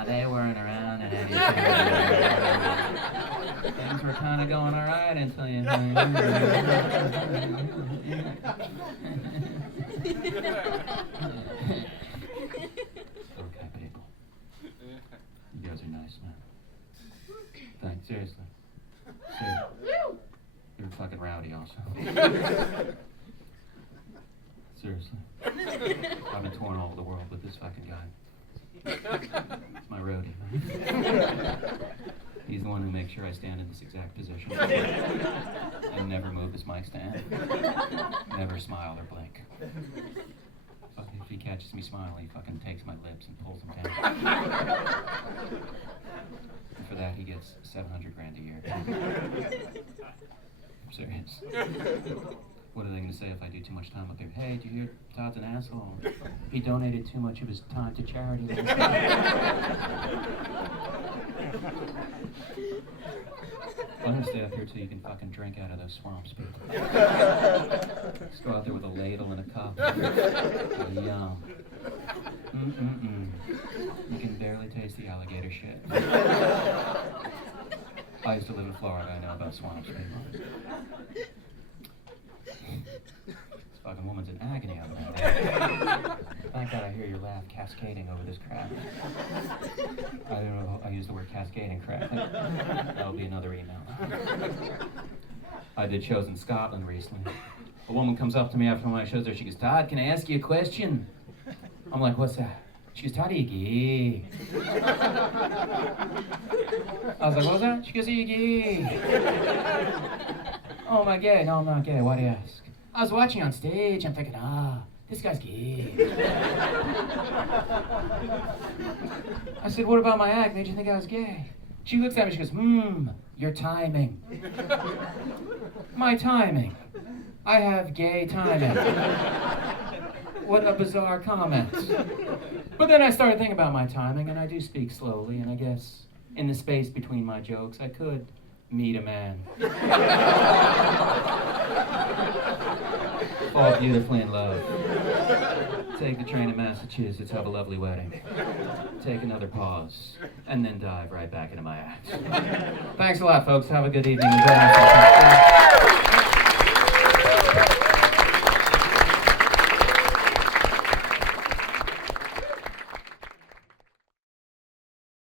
They weren't around in 87. Things were kind of going all right until you... Okay, people. You guys are nice, man. Thanks, seriously. You're fucking rowdy also. Seriously. I've been touring all over the world with this fucking guy. It's my roadie. He's the one who makes sure I stand in this exact position. And never move this mic stand. Never smile or blink. If he catches me smiling, he fucking takes my lips and pulls them down. And for that, he gets $700,000 a year. I'm serious. What are they going to say if I do too much time up there? Hey, do you hear Todd's an asshole? He donated too much of his time to charity. I'm going to stay up here till you can fucking drink out of those swamps, people. Just go out there with a ladle and a cup. Yum. You can barely taste the alligator shit. I used to live in Florida. I know about swamps, people. This fucking woman's in agony out there. Thank God I hear your laugh cascading over this crap. I don't know if I use the word cascading crap. That'll be another email. I did shows in Scotland recently. A woman comes up to me after one of my shows there. She goes, Todd, can I ask you a question? I'm like, what's that? She goes, Todd, are you gay? I was like, what was that? She goes, are you gay? Oh, am I gay? No, I'm not gay. Why do you ask? I was watching you on stage. I'm thinking, this guy's gay. I said, what about my act? Made you think I was gay? She looks at me. She goes, your timing. My timing. I have gay timing. What a bizarre comment. But then I started thinking about my timing, and I do speak slowly, and I guess in the space between my jokes, I could meet a man. Fall beautifully in love. Take the train to Massachusetts, have a lovely wedding. Take another pause, and then dive right back into my act. Thanks a lot, folks. Have a good evening. Enjoy my